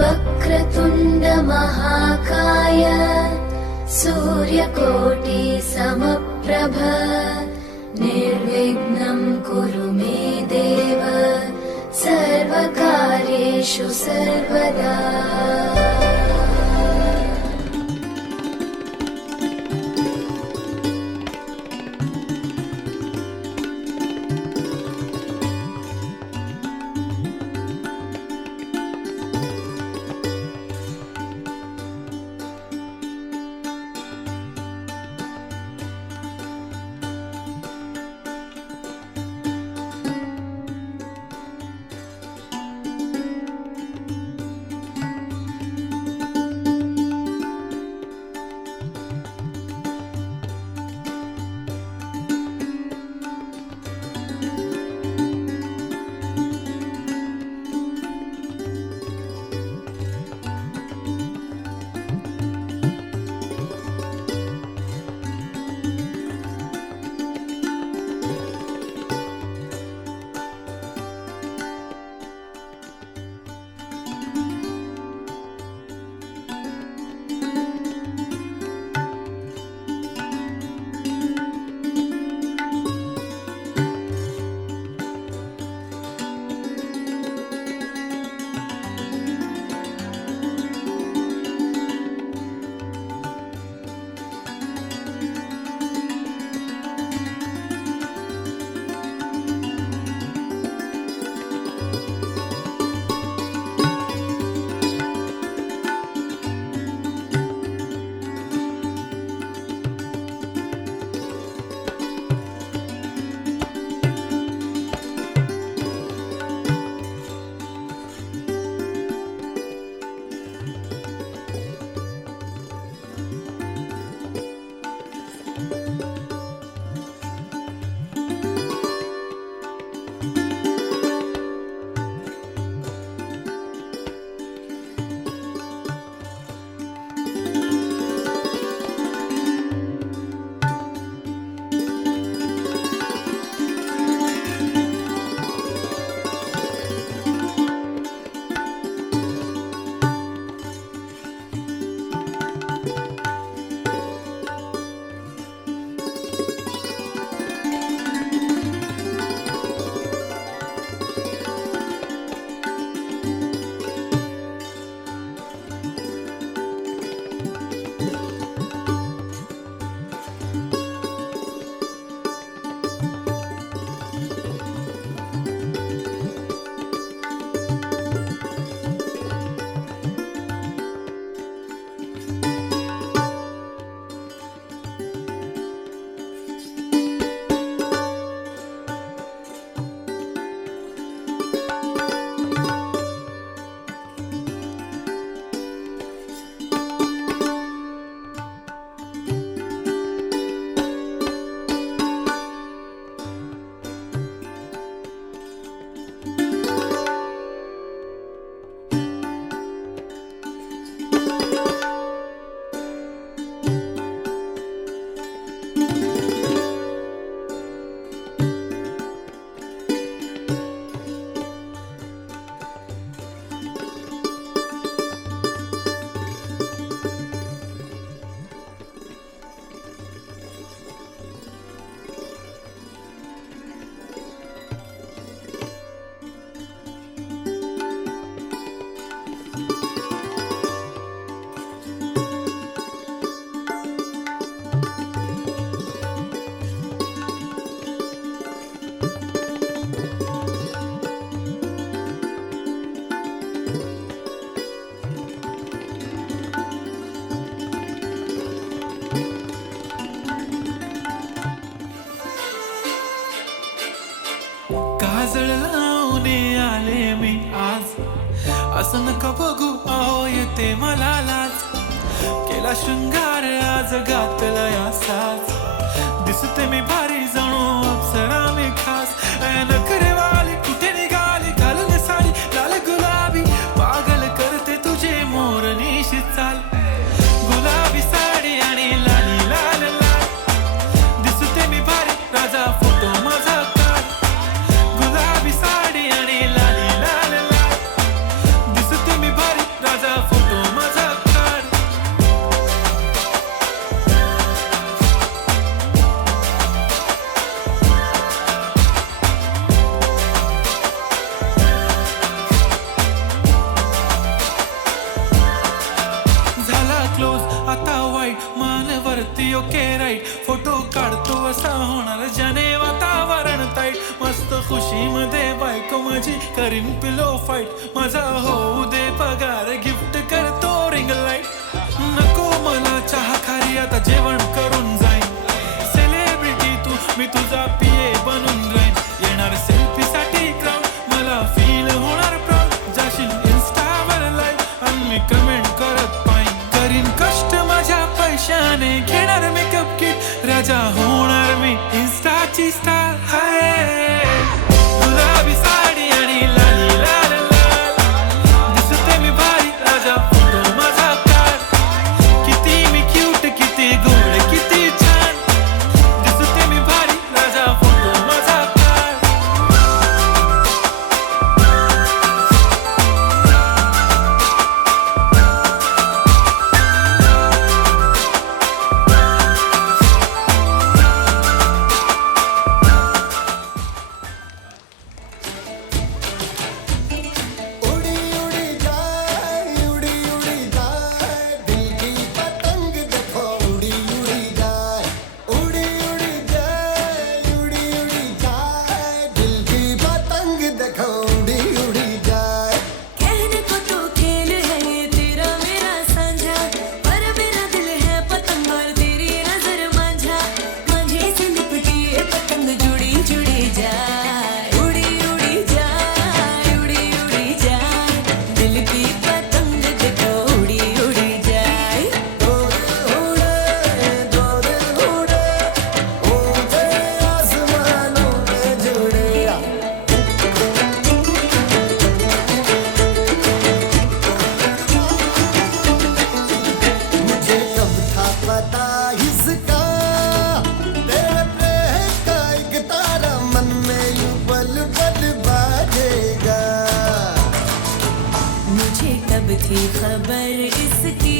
वक्रतुण्ड महाकाय सूर्यकोटि समप्रभ निर्विघ्नं कुरु मे देव सर्वकार्येषु सर्वदा। काजळ लावणे आले मी आज, असं नका बघू अहो येते मला लाज. केला शृंगार आज घातला या साज, दिसते मी भारी जणू अप्सरा मी खास. नखरे वाली कुठे निघाली घालून साडी लाल गुलाबी, पागल करते तुझे मोरनीशी चाल. गुलाबी साडी आणि लाली लाल लाल, दिसते मी भारी राजा फोटो माझा काढ. गुलाबी साडी आणि लाली लाल लाल, दिसते मी भारी राजा मध्ये बायको माझी करीन पिलो फाईट माझा होऊ दे पगार गिफ्ट करतो रिंग लाईट नको मला चहा खारी आता जेवण करून जाईन सेलिब्रिटी तू मी तुझा पिये बनून राहीन येणार सेल्फी साठी क्राऊड मला फील होणार प्राऊड जाशील इन्स्टावर लाईव्ह आणि मी कमेंट करत पाहिन करीन कष्ट माझ्या पैशाने घेणार मेकअप किट राजा होणार मी इन्स्टाची स्टार हाय गुलाबी साडी आणि लाली लाल लाल दिसते मी भारी राजा फोटो माझा काढ किती मी क्यूट किती गोड किती छान दिसते मी भारी राजा फोटो माझा काढ थी खबर इसकी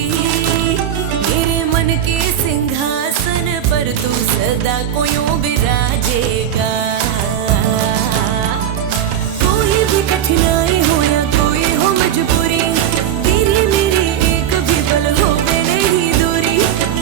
मेरे मन के सिंहासन पर तू सदा को यूं विराजेगा कोई भी कठिनाई हो या कोई हो मजबूरी तेरी मेरी एक भी पल हो नहीं दूरी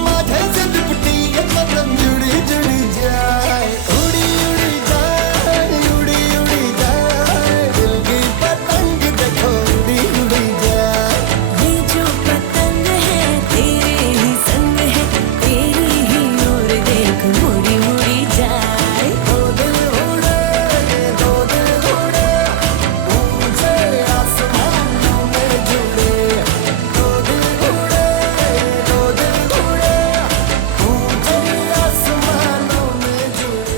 माथे से लिपटी ये कदम जुड़ी जुड़ी जाए उड़ी उड़ी जाए उड़ी उड़ी जाए दिल की पतंग देखो उड़ी उड़ी जाए ये जो पतंग है तेरे ही संग है तेरी ही ओर देख मुड़ी मुड़ी जाए दो दिल उड़े ऊंचे आसमानों में जुड़े दो दिल उड़े ऊंचे आसमानों में जुड़े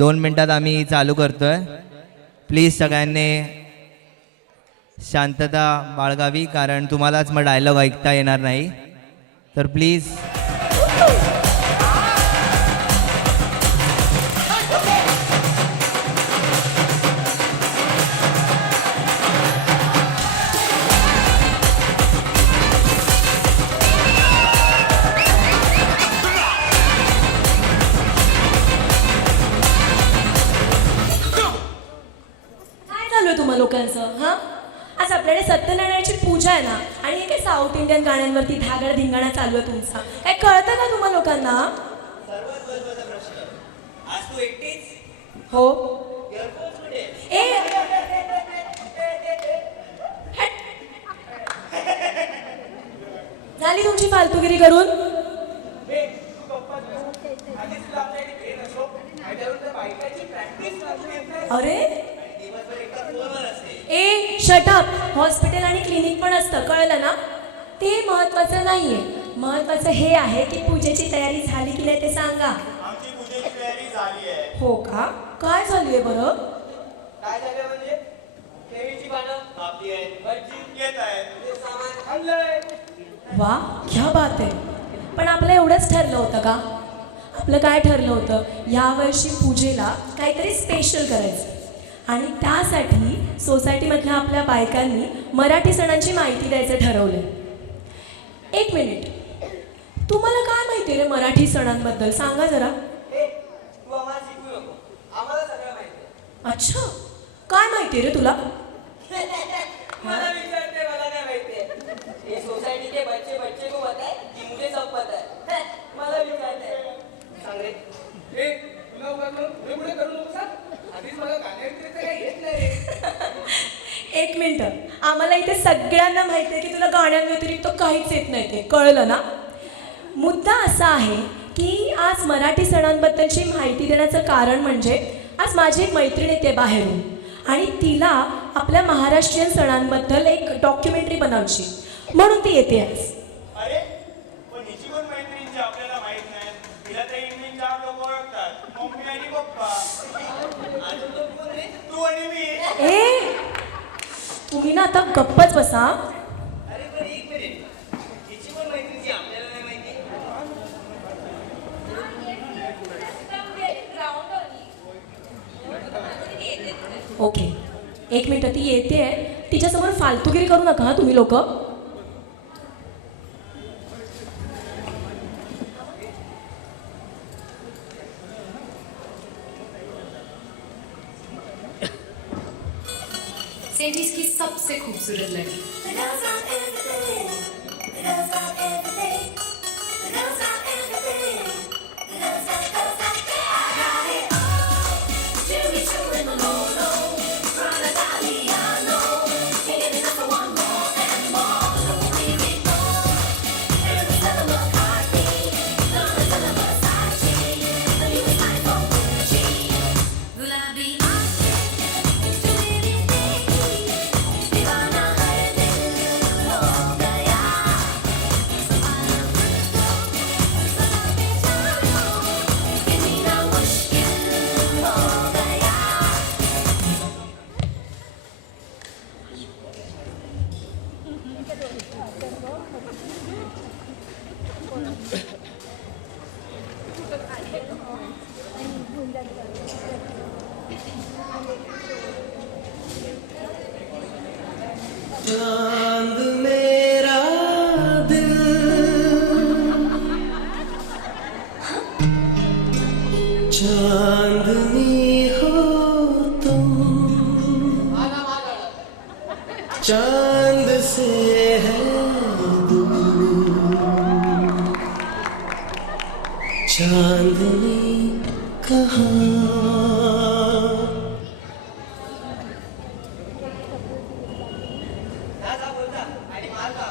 दोन मिनिटात आम्ही चालू करतोय प्लीज सगळ्यांनी शांतता बाळगावी कारण तुम्हालाच मग डायलॉग ऐकता येणार नाही तर प्लीज काय चालू आहे तुम्हा लोकांचं हा आज आपल्याकडे सत्यनारायणाची पूजा आहे ना आणि हे काय साऊथ इंडियन गाण्यांवरती धागड धिंगाणा चालू आहे तुमचा काय कळतं का तुम्हा लोकांना हो ए हट. झाली तुमची फालतूगिरी करून अरे ए शटअप हॉस्पिटल आणि क्लिनिक पण असतं कळलं ना ते महत्वाचं नाहीये महत्वाचं हे आहे की पूजेची तयारी झाली की नाही ते सांगा आमची पूजेची तयारी झाली आहे हो का काय झाली आहे बरं काय झालं म्हणजे देवीची पानं कापली आहेत भटजी येत आहेत ते सामान आणलंय वा क्या बात आहे. पण आपलं एवढंच ठरलं होतं का? आपलं काय ठरलं होतं, यावर्षी पूजेला काहीतरी स्पेशल करायचं आणि त्यासाठी सोसायटीमधल्या आपल्या बायकांनी मराठी सणांची माहिती द्यायचं ठरवलं. एक मिनिट, तुम्हाला काय माहिती रे मराठी सणांबद्दल, सांगा जरा. तू आम्हाला शिकू नको, आम्हाला सगळं माहिती आहे. अच्छा, काय माहिती रे तुला? मला विचारते मला काय माहिती आहे. ये सोसायटी के बच्चे बच्चे को पता है कि मुझे सब पता है. मला विचारते सांग रे. एक मिनिट, आम्हाला इथे सगळ्यांना माहिती आहे की तुला गाण्यांव्यतिरिक्त काहीच येत नाही, ते कळलं ना. मुद्दा असा आहे की आज मराठी सणांबद्दलची माहिती देण्याचं कारण म्हणजे आज माझी एक मैत्रीण येते बाहेरून आणि तिला आपल्या महाराष्ट्रीयन सणांबद्दल एक डॉक्युमेंटरी बनवायची, म्हणून ती येते आज. अरे पण हिची कोण मैत्रीण जी आपल्याला माहित नाही. तिला तर इंग्लिश चार लोक ओळखतात, मम्मी आणि पप्पा. अजून लोक कोण रे? तू आणि मी. ए तुम्ही ना आता गप्पच बसा. अरे पण एक मिनिट, हिची कोण मैत्रीण जी आपल्याला नाही माहिती. ओके, एक मिनिट, ती येते आहे, तिच्यासमोर फालतूगिरी करू नका तुम्ही लोक. सेमीज की सबसे खूबसूरत लड़की. चांद मेरा दिल चांदनी हो तुम, चांद से है दूर, चांदनी कहाँ. जा बोलता आणि मार खा.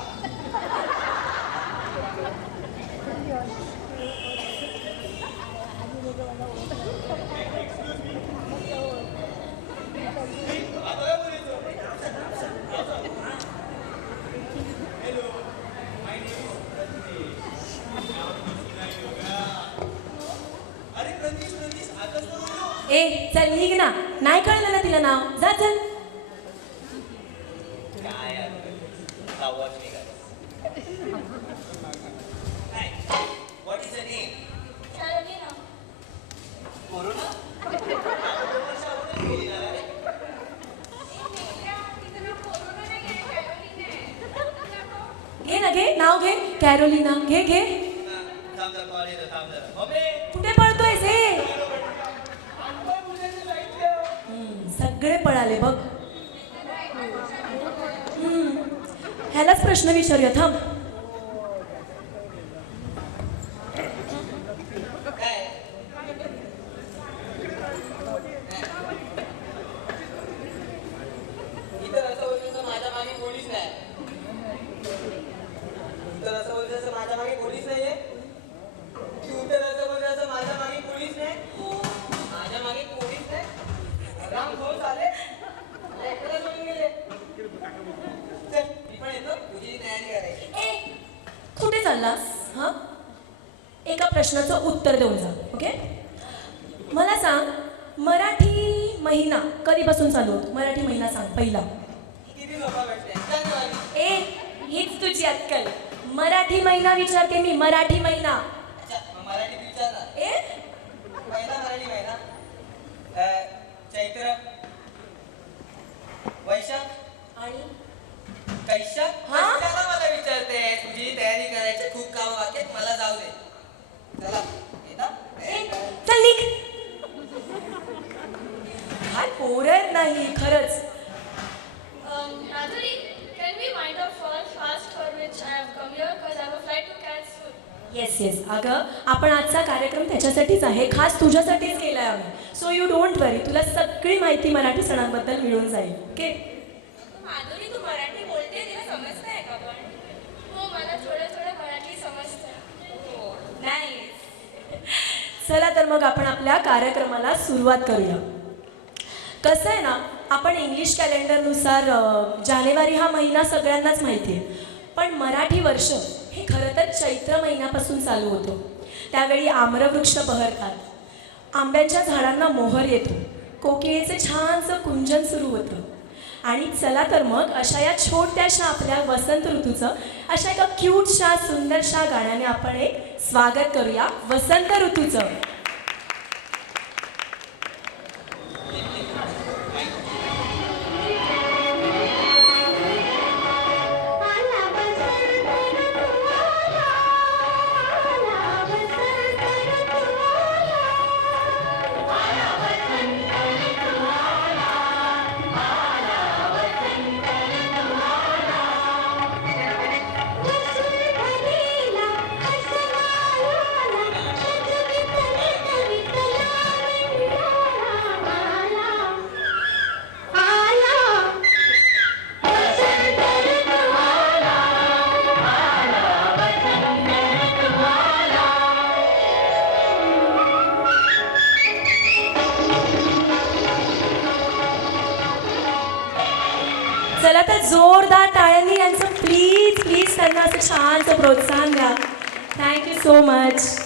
अरे प्रतीश प्रतीश आताच तर बोललो. ए चल निघ ना, नाही कळलं ना तिला नाव, जा चल. काय यार, आवाज निघाला. काय? What is your name? Corona? घे ना, घे नाव, घे कॅरोलिना, घे घे. थांब जरा, कॉल येतो, थांब जरा. मम्मी, कुठे पळतोयस हे? सगळे पळाले बघ. ह्यालाच प्रश्न विचारूया, थांब. काय? इथं असं बोलतो तर माझ्या मागे कोणीच नाही. इथं असं बोलतो तर माझ्या मागे कोणीच नाहीये. तू तर असं बोलतो तर माझ्या मागे कोणीच नाही. माझ्या मागे कोणीच नाही. राम भाऊ चाले. मला एकट्याला सोडून गेले. चल, मी पण येतो. तुझी तयारी करायची. ए कुठे चाललास? हा, एका प्रश्नाचं उत्तर देऊन जा. ओके, मला सांग, मराठी महिना कधीपासून चालू होतो? मराठी महिना सांग पहिला. किती झोपा भेटते? चल, चल. ए हीच तुझी अक्कल. मराठी महिना विचारते मी, मराठी महिना. अच्छा मग मराठीत विचार ना. ए पहिला मराठी महिना चैत्र वैशाख आणि कैशाख. हा? कशाला मला विचारते? तुझी तयारी करायची, खूप काम बाकी आहेत, मला जाऊ दे. चला येता? ए, चल निघ. काय पोरत नाही खरंच. Madhuri, can we wind up fast for which I have come here because I have a flight to catch soon. Yes yes, अगं आपण आजचा कार्यक्रम त्याच्यासाठीच आहे, खास तुझ्यासाठीच केलाय आम्ही. सो यू डोंट वरी, तुला सगळी माहिती मराठी सणांबद्दल मिळून जाईल. ओके. माधुरी तू मराठी बोलते तुला समजतंय का पण? हो मला थोडं थोडं मराठी समजतं. हो नाही. चला तर मग आपण आपल्या कार्यक्रमाला सुरुवात करूया. कसं आहे ना, आपण इंग्लिश कॅलेंडरनुसार जानेवारी हा महिना सगळ्यांनाच माहिती आहे, पण मराठी वर्ष हे खरं तर चैत्र महिन्यापासून चालू होतो. त्यावेळी आम्रवृक्ष बहरतात, आंब्यांच्या झाडांना मोहर येतो, कोकिळेचं छानसं कुंजन सुरू होतं. आणि चला तर मग अशा या छोट्याशा आपल्या वसंत ऋतूचं अशा एका क्यूटशा सुंदरशा गाण्याने आपण एक स्वागत करूया वसंत ऋतूचं. चला तर जोरदार टाळ्यांनी यांचं प्लीज प्लीज त्यांना असं छानसं प्रोत्साहन द्या. Thank you so much.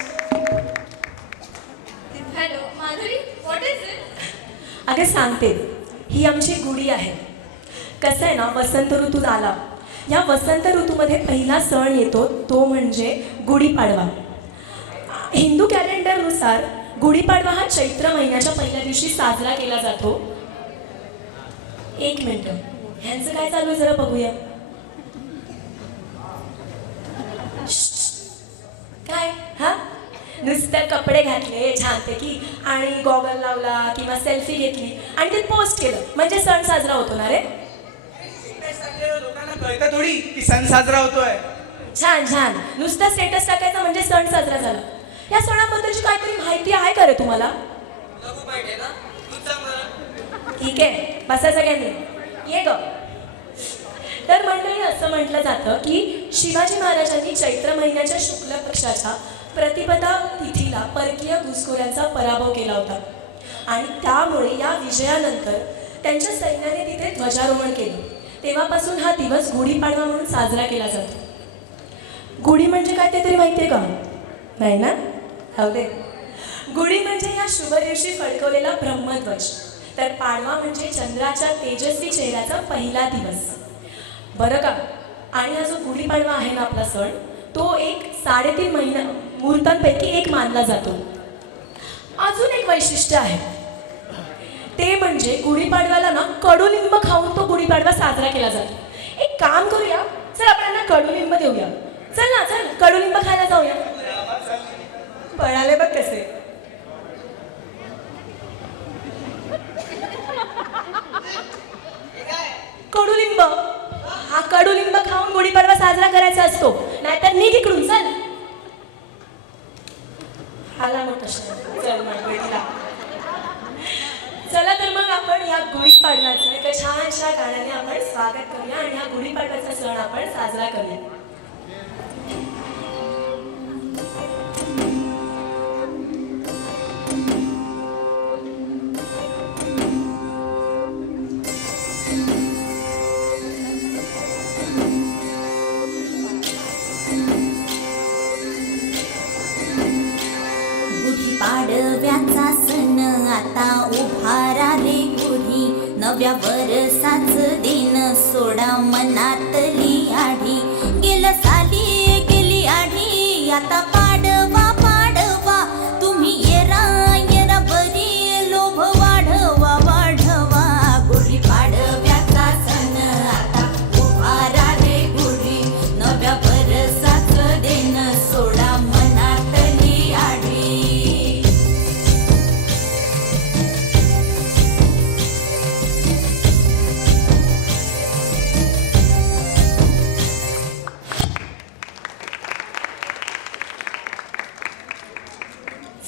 Hello Madhuri what is it? अगं सांगते, ही आमची गुढी आहे. कसं आहे ना, वसंत ऋतू आला, या वसंत ऋतूमध्ये पहिला सण येतो तो म्हणजे गुढीपाडवा. हिंदू कॅलेंडरनुसार गुढीपाडवा हा चैत्र महिन्याच्या पहिल्या दिवशी साजरा केला जातो. एक मिनटं, ह्यांचं काय चालू आहे जरा बघूया. काय हा नुसतं कपडे घातले छानपैकी आणि गॉगल लावला किंवा सेल्फी घेतली आणि ते पोस्ट केलं म्हणजे सण साजरा होतो ना रे? लोकांना कळतं थोडी की सण साजरा होतोय. छान छान, नुसतं स्टेटस टाकायचं म्हणजे सण साजरा झाला. या सणाबद्दलची काहीतरी माहिती आहे का रे तुम्हाला? तुला खूप माहिती आहे ना, तूच सांग मला. ठीक आहे, बसा सगळ्यांनी, ये ग. तर मंडळी, असं म्हटलं जातं की शिवाजी महाराजांनी चैत्र महिन्याच्या शुक्ल पक्षाच्या प्रतिपदा तिथीला परकीय घुसखोऱ्यांचा पराभव केला होता आणि त्यामुळे या विजयानंतर त्यांच्या सैन्याने तिथे ध्वजारोहण केलं. तेव्हापासून हा दिवस गुढीपाडवा म्हणून साजरा केला जातो. गुढी म्हणजे काय ते तरी माहिती आहे का? नाही ना? हो दे. गुढी म्हणजे या शुभ दिवशी फडकवलेला ब्रह्मध्वज, तर पाडवा म्हणजे चंद्राच्या तेजस्वी चेहऱ्याचा पहिला दिवस. बरं का? आणि हा जो गुढीपाडवा आहे ना आपला सण, तो एक 3.5 महिना मुहूर्तांपैकी एक मानला जातो. अजून एक वैशिष्ट्य आहे, ते म्हणजे गुढीपाडव्याला ना कडुलिंब खाऊन तो गुढीपाडवा साजरा केला जातो. एक काम करूया, चल आपण यांना कडुलिंब देऊया. चल ना, चल कडुलिंब खायला जाऊया. पळाले बघ कसे. कडुलिंब, हा कडुलिंब खाऊन गुढीपाडवा साजरा करायचा असतो, नाहीतर निघ इकडून. चल आला मग कशा. चल मंडळीला, चला तर मग आपण या गुढीपाडव्याचं एका छानशा गाण्याने आपण स्वागत करूया आणि हा गुढीपाडव्याचा सण आपण साजरा करूया. पाडव्याचा सण आता उभारा रे गुढी, नव्या वरसाच दिन सोडा मनातली आढी. गेलं साली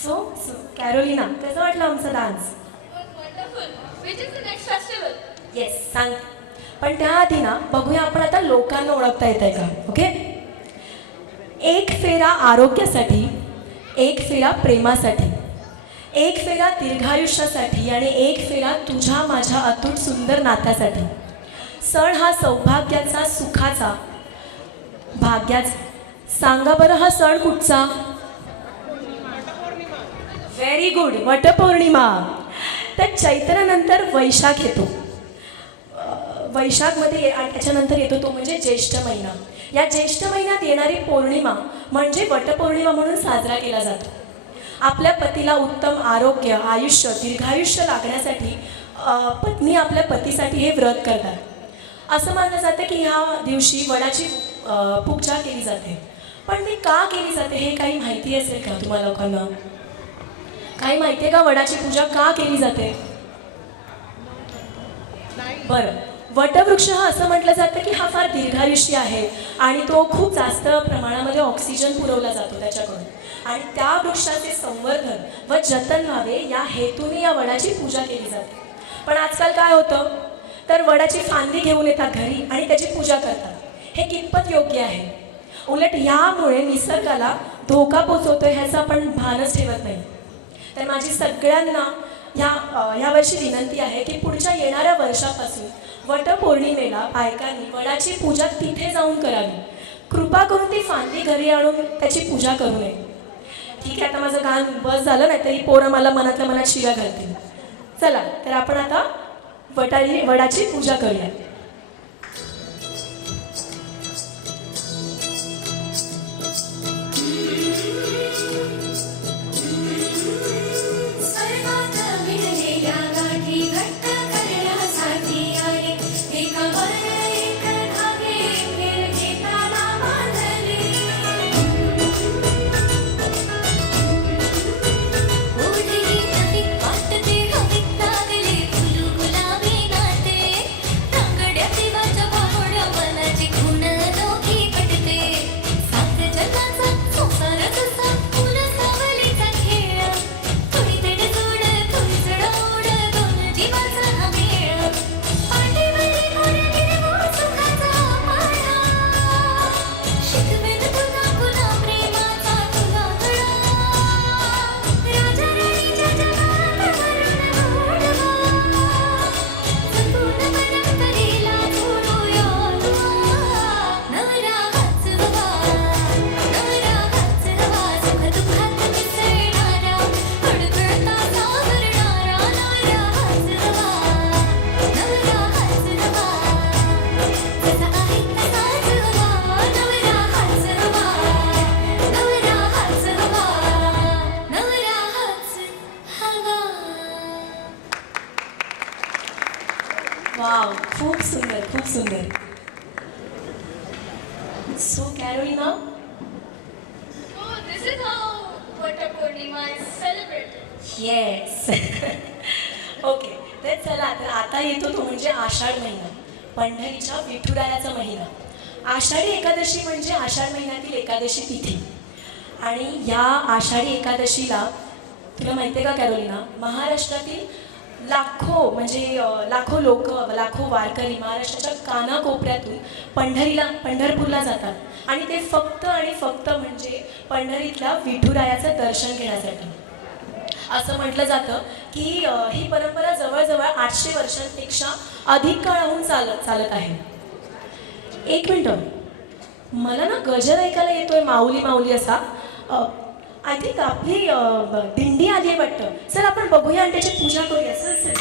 सो कॅरोलिना कसं वाटलं आमचा dance? Wonderful. Which is the next festival? Yes सांग. पण त्याआधी ना बघूया आपण आता लोकांना ओळखता येत आहे का. ओके. एक फेरा आरोग्यासाठी, एक फेरा प्रेमासाठी, एक फेरा दीर्घायुष्यासाठी आणि एक फेरा तुझ्या माझ्या अतूट सुंदर नात्यासाठी. सण हा सौभाग्याचा, सुखाचा, भाग्याचा. सांगा बरं हा सण कुठचा? Very good, Vatpurnima. तर चैत्रानंतर वैशाख येतो. वैशाखमध्ये आणि त्याच्यानंतर येतो तो म्हणजे ज्येष्ठ महिना. या ज्येष्ठ महिन्यात येणारी पौर्णिमा म्हणजे वटपौर्णिमा म्हणून साजरा केला जातो. आपल्या पतीला उत्तम आरोग्य, आयुष्य, दीर्घायुष्य लागण्यासाठी पत्नी आपल्या पतीसाठी हे व्रत करतात. असं मानलं जातं की ह्या दिवशी वडाची पूजा केली जाते. पण ती का केली जाते हे काही माहिती असेल का तुम्हाला लोकांना? काही माहिती आहे का वडाची पूजा का केली जाते? बरं, वटवृक्ष हा असं म्हटलं जातं की हा फार दीर्घायुष्य आहे आणि तो खूप जास्त प्रमाणामध्ये ऑक्सिजन पुरवला जातो त्याच्याकडून. आणि त्या वृक्षाचे संवर्धन व जतन व्हावे या हेतूने या वडाची पूजा केली जाते. पण आजकाल काय होतं तर वडाची फांदी घेऊन येतात घरी आणि त्याची पूजा करतात. हे कितपत योग्य आहे? उलट ह्यामुळे निसर्गाला धोका पोचवतोय ह्याचं आपण भानच ठेवत नाही. तर माझी सगळ्यांना ह्या वर्षी विनंती आहे की पुढच्या येणाऱ्या वर्षापासून वटपौर्णिमेला बायकांनी वडाची पूजा तिथे जाऊन करावी. कृपा करून ती फांदी घरी आणून त्याची पूजा करू नये. ठीक आहे, आता माझं गाण बस झालं नाही तरी पोरं मला मनातल्या मनात शिव्या घालतील. चला तर आपण आता वडाची पूजा करूया. सर्वात मिळलेल्या गाठी घट्ट करण्यासाठी आले एका वर एक धागे फेर घेताना बांधले. ओढली नदी वाटते हवेत लागले फुलू गुलाबी नाते. रांगड्या देवाच्या भावड्या मनाची खूण दोघी पटते. सात जगाचा संसार जसा फुल सावलीचा खेळ. थोडी तडजोड थोडी चढाओढ दोन जीवाचा हा मेळ. पाठीवरी घोडे गिरवून सुखाचा पाढा. शिकवेन तुला पुन्हा प्रेमाचा तुला धडा. राजा राणीच्या जगात वरून गोडवा. जपून मनात गेला जोडूया दुवा. नवरा हाच हवा, नवरा हाच हवा. सुख दुःखात मिसळणारा, खडखडता सावरणारा. नवरा हाच हवा, नवरा हाच हवा. जसा आहे तसाच हवा. नवरा हाच हवा, नवरा हाच हवा. नवरा हाच हवा. वाव, खूप सुंदर, खूप सुंदर. So Carolina, Oh, this is how Vatpurnima is celebrated. Yes. Okay, तर चला तर आता येतो तो म्हणजे आषाढ महिना, पंढरीच्या विठुरायाचा महिना. आषाढी एकादशी म्हणजे आषाढ महिन्यातील एकादशी तिथी. आणि या आषाढी एकादशीला तुला माहिती आहे का कॅरोलिना, महाराष्ट्रातील लाखो लोक, लाखो वारकरी महाराष्ट्राच्या कानाकोपऱ्यातून पंढरपूरला जातात आणि ते फक्त आणि फक्त म्हणजे पंढरीतल्या विठुरायाचं दर्शन घेण्यासाठी. असं म्हटलं जातं की ही परंपरा जवळजवळ 800 वर्षांपेक्षा अधिक काळाहून चालत आहे. एक मिनटं, मला ना गजर ऐकायला येतोय माऊली माऊली असा. आय थिंक आपली दिंडी आली आहे वाटतं. सर आपण बघूया आणि त्याची पूजा करूया. सर सर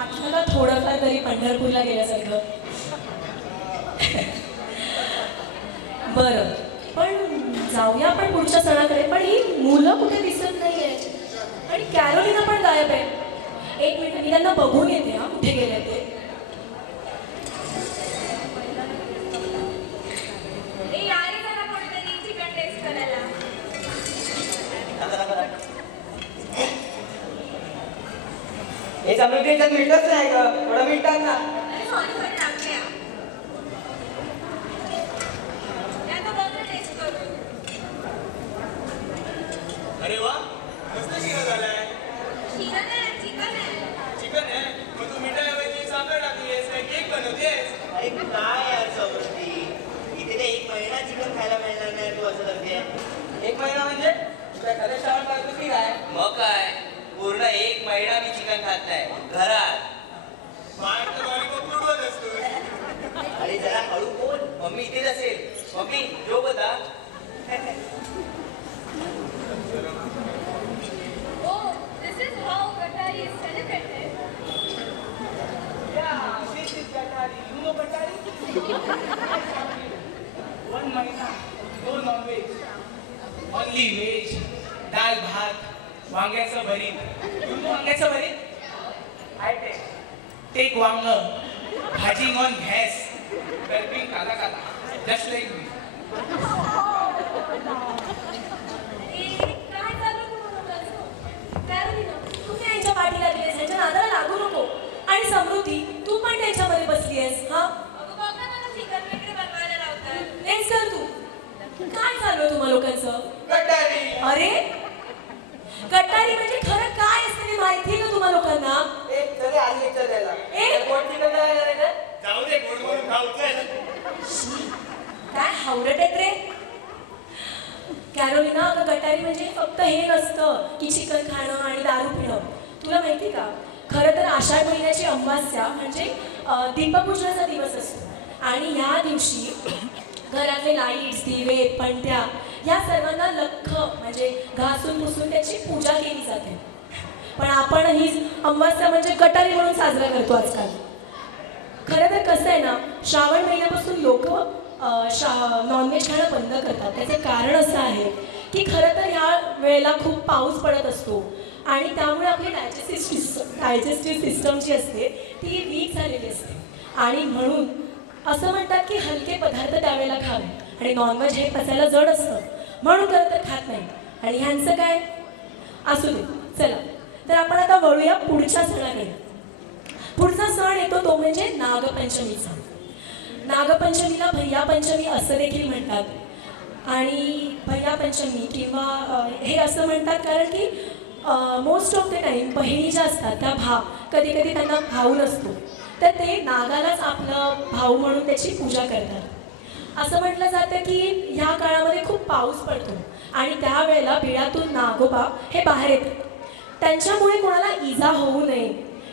वाटलं का थोडंफार तरी पंढरपूरला गेल्यासारखं? बरं, पण जाऊया आपण पुढच्या सणाकडे. पण ही मुलं कुठे दिसत नाहीये आणि कॅरोलिना पण गायब आहे. एक मिनिट, मी त्यांना बघून येते हा कुठे गेले ते. ए यार जरा कोणतरी चिकन टेस्ट करायला. हे समृद्धी याच्यात मिळतच नाही ग, थोडं मीठ टाक ना. अरे सॉरी सॉरी टाकल्या. आता बघ टेस्ट करून. अरे वा मस्त शिरा झालाय. शिरा नाही चिकन आहे. चिकन आहे मग तू मिठाऐवजी साखर टाकलीस काय केक बनवतेस? अरे काय यार समृद्धी, इथे ते 1 महिना चिकन खायला मिळणार नाही, तू असं करते. 1 महिना म्हणजे तुझ्या खरं शाळा पाहतो की काय? मग काय, पूर्ण 1 महिना मी चिकन खात नाही घरात. बाहेर तर लॉलीपॉप उडवत असतो. अरे जरा हळू बोल, मम्मी इथेच असेल. मम्मी जो बता. Oh, this is how Qatari is celebrated. Yeah, this is Qatari. You know Qatari? 1 महिना नो नॉनव्हेज, ओनली व्हेज. दाल भात, वांग्याचं भरीत. यू नो वांग्याचं भरीत? I take. टेक वांग, भाजी ऑन भैंस, गरबी काला काला, जस्ट लाईक मी. ए काय चालू तुम्हाला? कॅरोलिना, तू काय यांच्या पाठी लागलीस? यांच्या नादाला लागू नको. आणि समृद्धी, तू पण त्यांच्यामध्ये बसली आहेस हा? अगं बघ ना मला चिकन वगैरे बनवायला लावतात. तेच कर तू. काय चालू आहे तुम्हा लोकांचं? कटारी. अरे गटारी म्हणजे खरं काय असतं ते माहिती आहे का तुम्हा लोकांना? एक तरी आली एक द्यायला. ए? गोड चिकन द्यायला नाही का? जाऊ दे गोड म्हणून खाऊचं. काय हावरट आहेत रे. कॅरोलिना, अगं गटारी म्हणजे फक्त हे नसतं की चिकन खाणं आणि दारू पिणं. तुला माहिती का, खरं तर आषाढ महिन्याची अमावास्या म्हणजे दीपपूजनाचा दिवस असतो. आणि या दिवशी घरातले लाईट्स, दिवे, पणत्या या सर्वांना लख्ख म्हणजे घासून पुसून त्याची पूजा केली जाते. पण आपण ही अमावास्या म्हणजे गटारी म्हणून साजरा करतो आजकाल. खरं तर कसं आहे ना, श्रावण महिन्यापासून लोक नॉनव्हेज खाणं बंद करतात. त्याचं कारण असं आहे की खरं तर ह्या वेळेला खूप पाऊस पडत असतो आणि त्यामुळे आपली डायजेस्टिव्ह सिस्टम जी असते ती वीक झालेली असते. आणि म्हणून असं म्हणतात की हलके पदार्थ त्यावेळेला खावे. आणि नॉनव्हेज हे पचायला जड असतं म्हणून खरं तर खात नाही. आणि ह्यांचं काय असू दे. चला तर आपण आता वळूया पुढच्या सणाकडे. पुढचा सण येतो तो म्हणजे नागपंचमीचा. नागपंचमीला भैयापंचमी असं देखील म्हणतात. आणि भैयापंचमी किंवा हे असं म्हणतात कारण की मोस्ट ऑफ द टाईम बहिणी ज्या असतात त्या कधी कधी त्यांना भाऊ नसतो तर ते नागालाच आपलं भाऊ म्हणून त्याची पूजा करतात. असं म्हटलं जातं की ह्या काळामध्ये खूप पाऊस पडतो आणि त्यावेळेला बिळातून नागोबा हे बाहेर येतात. त्यांच्यामुळे कोणाला इजा होऊ नये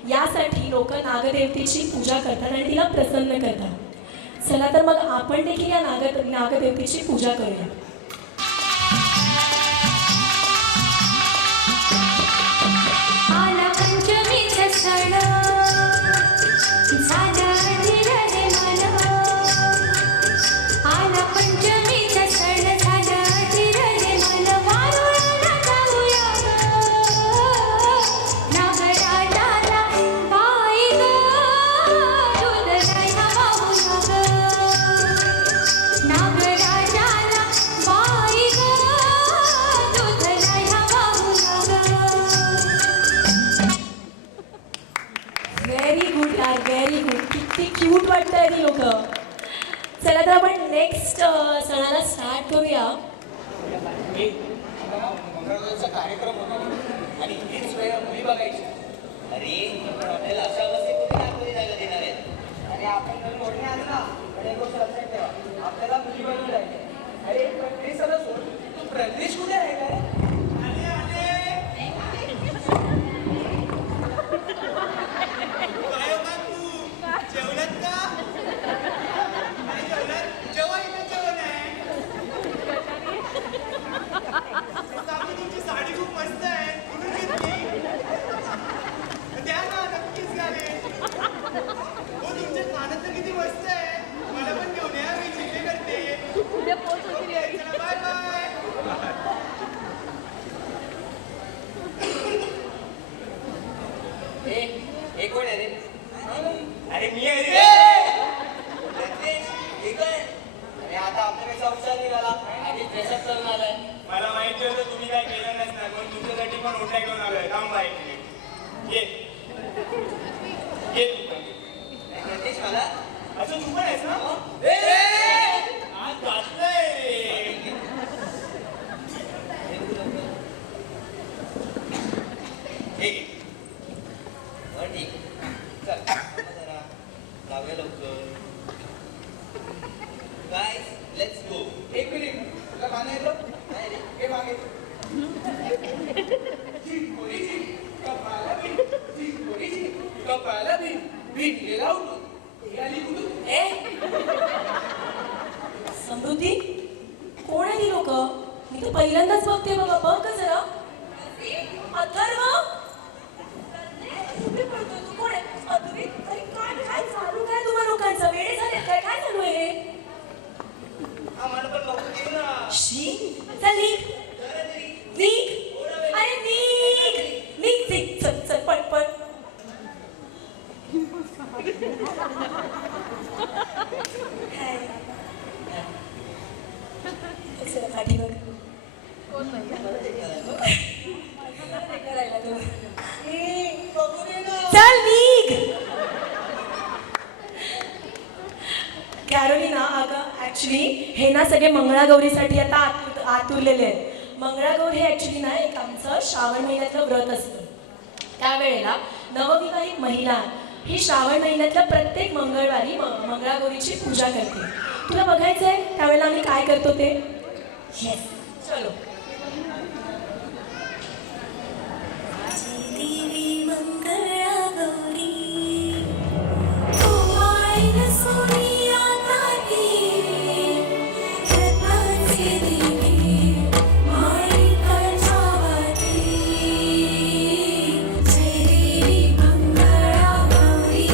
यासाठी लोक नागदेवतेची पूजा करतात आणि तिला प्रसन्न करतात. चला तर मग आपण देखील या नागदेवतेची पूजा करूया. आला पंचमीचा सण झाला धीर रे मन. आला पंचमीचा सण झाला धीर रे मन. वारुळाला जाऊया नागराजाला बाई ग दूध द्यायला वाहूया ग. नागराजाला बाई ग दूध द्यायला वाहूया ग. व्हेरी गुड यार, व्हेरी गुड. किती क्यूट वाटतं ही लोक. चला तर आपण नेक्स्ट सणाला स्टार्ट करूया. मंगळवारचा कार्यक्रम होता आणि हीच वेळ मुली बघायची. अरे पण आपल्याला अशा अवस्थेत कुठे आतमध्ये जायला देणार आहेत? अरे आपण जर मोठे आले ना तर एक गोष्ट लक्षात ठेवा, आपल्याला मुली बनवून जायचे. अरे ते सगळं सोड, तू प्रदेश कुठे आहे काय? काय हो बापू, जेवलात का? नाही जेवलात? जेव्हा इथे जेवण आहे. बापू, तुमची साडी खूप मस्त आहे. कुठून घेतली? द्या ना, नक्कीच हे कोण आहे रे? अरे मी आहे रे. रत्नेश, हे काय? अरे आता आपल्यापेक्षा हुशार निघाला. आधी ड्रेसअप करून आलाय. मला माहिती होतं तुम्ही काय केलं नसणार म्हणून तुमच्यासाठी पण ओट्या घेऊन आलोय. थांब बाई. ये ये तू पण. रत्नेश मला असं तू पण आहेस ना? आज वाचलंय रे. हे घे. बरं, ठीक. चल, थांबा जरा. जाऊया लवकर. Guys, let's go. एक मिनिट तुला गाणं येतं? नाही रे. हे मागे चिंपोरीची कपाला चिंपोरीची कपाला भिडलेला उठून हे आली कुठून? ए समृद्धी कोण आहे ती लोक? मी तर पहिल्यांदाच बघते बाबा. बघ का जरा. अथर्व कुठे पळतोय तू? कोण आहे? अथर्वी, अरे काय काय चालू काय तुम्हा लोकांचं? वेडे झाले काय? काय चालू आहे हे? आम्हाला पण बघू दे ना. शी चल निघ निघ. अरे निघ निघ निघ. चल चल पळ पळ. हाय. जरा पाठी बघ. करायला तू. बघू दे ना. चल निघ. कॅरोलिना अगं ॲक्च्युली हे ना सगळे मंगळागौरीसाठी आता आतुरलेले आहेत. मंगळागौर हे ॲक्च्युली ना एक आमचं श्रावण महिन्यातलं व्रत असतं. त्यावेळेला नवविवाहित महिला ही श्रावण महिन्यातल्या प्रत्येक मंगळवारी मंगळागौरीची पूजा करते. तुला बघायचं आहे त्यावेळेला आम्ही काय करतो ते? येस चलो. देवी मंगळागौरी तू आईला सोनिया ताटी रत्नांची देवी माणिकाच्या वाटी. जय देवी मंगळागौरी.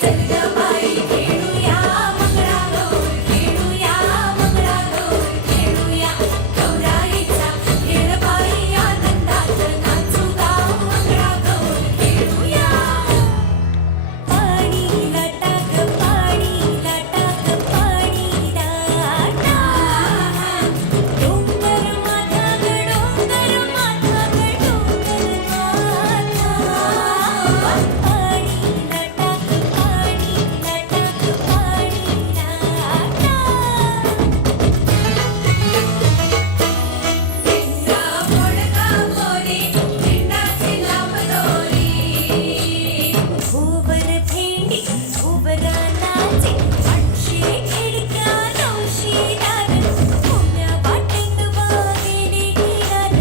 चल गं बाई खेळूया मंगळागौर खेळूया मंगळागौर खेळूया. गौराईचा खेळ बाई आनंदात नाचू गाऊ मंगळागौर खेळूया. पाणी लाटा ग पाणी लाटा ग पाणी लाटा. डोंगर माथा ग डोंगर माथा ग डोंगर माथा. पाणी लाटा ग पाणी लाटा ग पाणी लाटा. झेंडा मोडका मोरे झेंडाची लांब दोरी. भुवर भेंडी भुवरा नाचे 800 खिडक्या 900 दार. भोम्या वाटेत वाघेरी गिरार.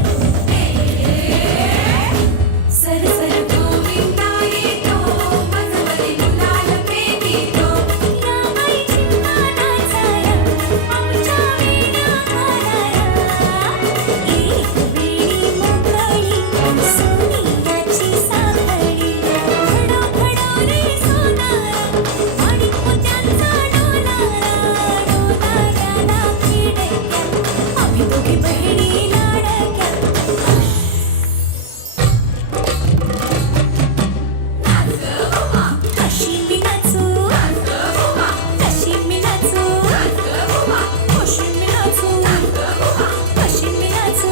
सर सर गोविंदा येतो मजवरी गुलाल पेटितो. या बाई चिंता नाचाया आमच्या वीणा घालाया. एक वेळी मोकळी सोनियाची साखळी. घडो घडो रे सोनारा माणिक मोत्यांचा डोलारा. डोलाऱ्याला खिडक्या आम्ही दोघी बहिणी लाडक्या. कशी मी नाचू कशी मी नाचू कशी मी नाचू कशी मी नाचू.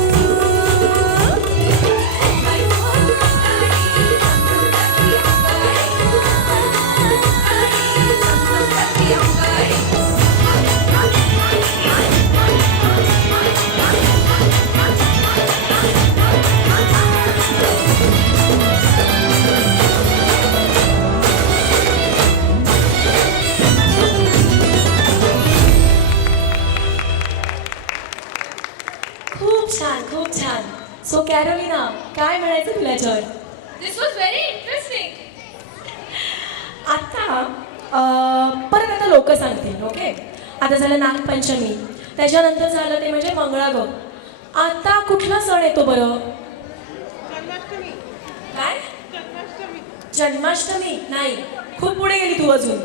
खूप छान खूप छान. सो कॅरोलिना काय म्हणायचं तुला याच्यावर? दिस वॉज व्हेरी इंटरेस्टिंग. आता परत आता लोक सांगतील. ओके आता झालं नागपंचमी त्याच्यानंतर झालं ते म्हणजे मंगळागौर. आता कुठला सण येतो बरं? काय? जन्माष्टमी नाही खूप पुढे गेली तू अजून.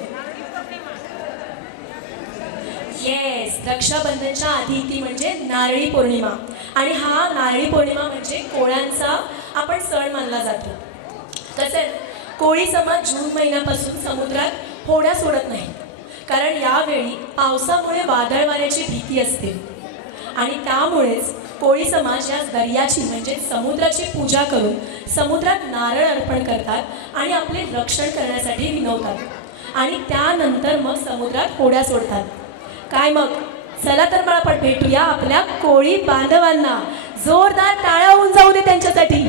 येस, रक्षाबंधनच्या आधी ती म्हणजे नारळी पौर्णिमा. आणि हा नारळी पौर्णिमा म्हणजे कोळ्यांचा आपण सण मानला जातो. कसं आहे, कोळी समाज जून महिन्यापासून समुद्रात होड्या सोडत नाही, कारण यावेळी पावसामुळे वादळ वाऱ्याची भीती असते. आणि त्यामुळेच कोळी समाज या दर्याची म्हणजे समुद्राची पूजा करून समुद्रात नारळ अर्पण करतात आणि आपले रक्षण करण्यासाठी विनवतात. आणि त्यानंतर मग समुद्रात होड्या सोडतात. काय मग, चला तर मला पण भेटूया आपल्या कोळी बांधवांना. जोरदार टाळ्या होऊन जाऊ दे त्यांच्यासाठी.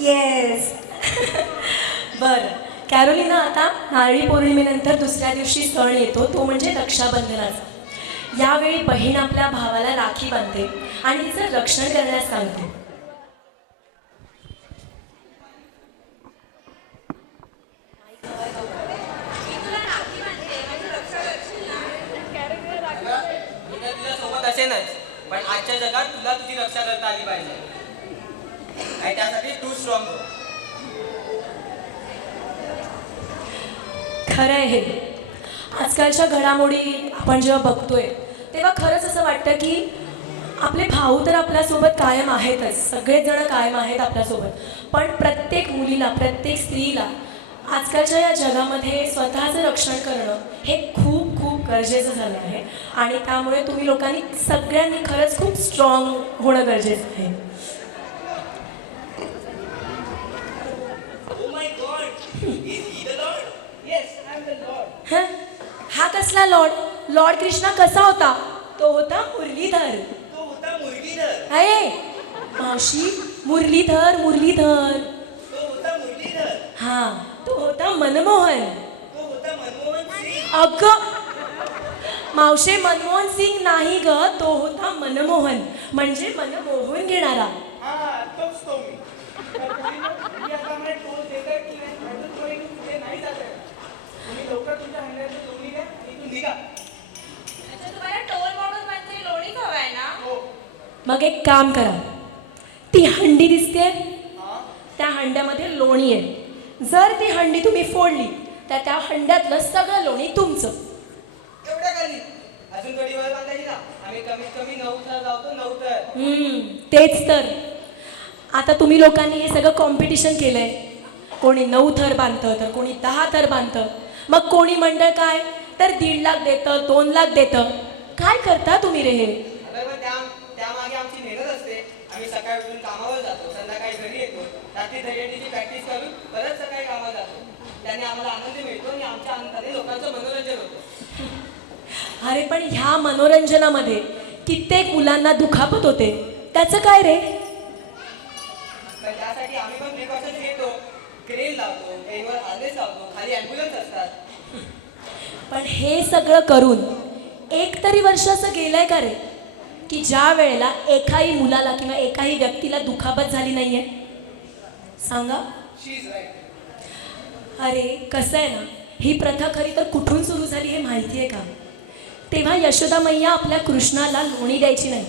येस. बरं कॅरोलिना, आता नारळी पौर्णिमेनंतर दुसऱ्या दिवशी सण येतो, तो म्हणजे रक्षाबंधनाचा. यावेळी बहीण आपल्या भावाला राखी बांधते आणि तिचं रक्षण करण्यास सांगते. तुझ्यासोबत असेनच, पण आजच्या जगात तुला तुझी रक्षा करता आली पाहिजे. आणि त्यासाठी तू स्ट्रॉंग हो. खरं आहे हे. आजकालच्या घडामोडी आपण जेव्हा बघतोय तेव्हा खरंच असं वाटतं की आपले भाऊ तर आपल्यासोबत कायम आहेतच, सगळेच जण कायम आहेत आपल्यासोबत, पण प्रत्येक मुलीला, प्रत्येक स्त्रीला आजकालच्या या जगामध्ये स्वतःचं रक्षण करणं हे खूप खूप गरजेचं झालं आहे. आणि त्यामुळे तुम्ही लोकांनी सगळ्यांनी खरंच खूप स्ट्रॉंग होणं गरजेचं आहे. हं? हा कसला लॉर्ड? लॉर्ड कृष्णा कसा होता? तो होता मुरलीधर. तो होता मुरलीधर. अये मावशी, मुरलीधर मुरलीधर. तो होता मुरलीधर. हा, तो होता मनमोहन. तो होता मनमोहन सिंग. अगं मावशे, मनमोहन सिंग नाही ग, तो होता मनमोहन, म्हणजे मनमोहन घेणारा. हा, तोच तो मी. तर तुम्ही आता मला टोल देताय की नाही, अजून कोणी ते नाही जात आहे. तुम्ही लवकर तुमच्या हंड्याची लोणी द्या आणि इथून निघा. अच्छा, तुम्हाला टोल मोडून काहीतरी लोणी हवाय ना? हो. मग एक काम करा, ती हंडी दिसते, त्या हंड्यामध्ये लोणी आहे. जर ती हंडी तुम्ही फोडली तर त्या हंड्यातलं सगळं लोणी तुमचं. एवढ्या कधी अजून थोडी वेळ बांधायची ना. आम्ही कमीत कमी 9 तास लावतो, 9 तास. तेच तर. आता तुम्ही लोकांनी हे सगळं कॉम्पिटिशन केलंय. कोणी 9 थर बांधतं तर कोणी 10 थर बांधतं. मग कोणी मंडळ काय तर 1.5 लाख देतं, 2 लाख देतं. काय करता तुम्ही रे हे? अगं पण त्यामागे आमची मेहनत असते. आम्ही सकाळी उठून कामावर जातो, संध्याकाळी घरी येतो, रात्री दहीहंडीची प्रॅक्टिस करून परत सकाळी कामावर जातो. त्याने आम्हाला आनंद मिळतो आणि आमच्या आनंदाने लोकांचं मनोरंजन होतं. अरे पण ह्या मनोरंजनामध्ये कित्येक मुलांना दुखापत होते, त्याचं काय रे? पण त्यासाठी आम्ही पण प्रिकॉशन्स घेतो. क्रेन लावतो, ट्रेनवर आदेश लावतो, खाली ॲम्ब्युलन्स असतात. पण हे सगळं करून एक तरी वर्ष असं गेलंय का रे की ज्या वेळेला एकाही मुलाला किंवा एकाही व्यक्तीला दुखापत झाली नाहीये? सांगा. शी इज राईट. अरे कसं आहे ना, ही प्रथा खरी तर कुठून सुरू झाली हे माहिती आहे का? तेव्हा यशोदा मैया आपल्या कृष्णाला लोणी द्यायची नाही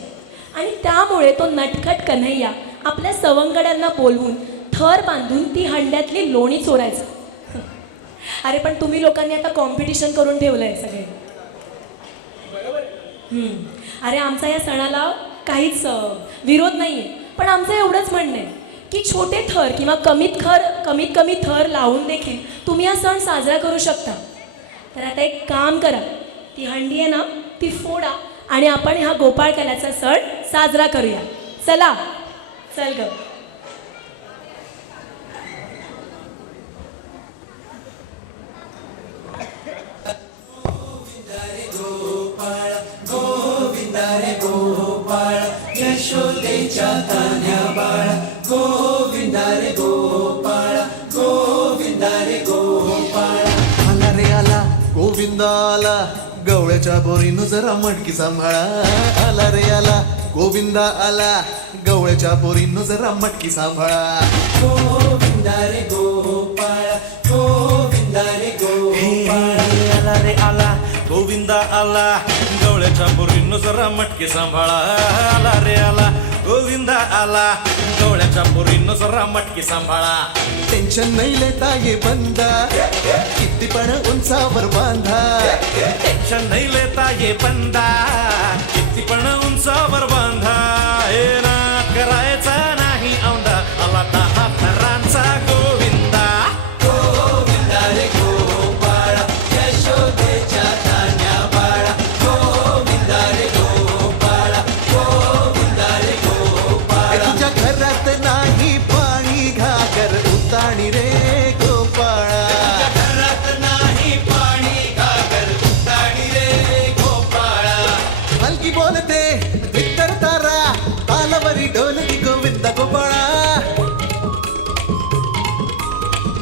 आणि त्यामुळे तो नटखट कन्हैया आपल्या सवंगड्यांना बोलवून थर बांधून ती हंड्यातली लोणी चोरायचं. अरे पण तुम्ही लोकांनी आता कॉम्पिटिशन करून ठेवलं आहे सगळे. अरे आमचा या सणाला काहीच विरोध नाही आहे, पण आमचं एवढंच म्हणणं आहे की छोटे थर किंवा कमीत कमी थर लावून देखील तुम्ही हा सण साजरा करू शकता. तर आता एक काम करा, ती हंडी आहे ना ती फोडा आणि आपण हा गोपाळकाल्याचा सण साजरा करूया. चला चल ग. यशोदेच्या तान्ह्या बाळा गोविंदा रे गोपाळा गोविंदा रे गोपाळा. आला रे आला गोविंदा आला, गवळ्याच्या बोरीनं जरा मटकी सांभाळा. आला रे आला गोविंदा आला, गवळ्याच्या बोरीनं जरा मटकी सांभाळा. गोविंदा रे गोपाळा गोविंदा रे गोपाळा. आला रे आला गोविंदा आला, गवळ्याच्या बोरीनं जरा मटके सांभाळा. आला रे आला गोविंदा आला, गवळ्याच्या बोरीनं जरा मटके सांभाळा. टेन्शन नाही लेता ये बंदा, किती पण उंचावर बांधा. टेन्शन नाही लेता ये बंदा, किती पण उंचावर बांधा. हे ना करायचा नाही औंधा, आला 10 थरांचा गोविंदा. गोविंदा रे गोपाळा यशोदेच्या तान्ह्या बाळा. गोविंदा रे गोपाळा गोविंदा रे गोपाळा. तुझ्या घरात नाही पाणी घागर उताणी रे गोपाळा. घरात नाही पाणी घागर उताणी रे गोपाळा. हलकी बोलते भित्तर तारा, तालावरी ढोलकी गोविंदा गोपाळा.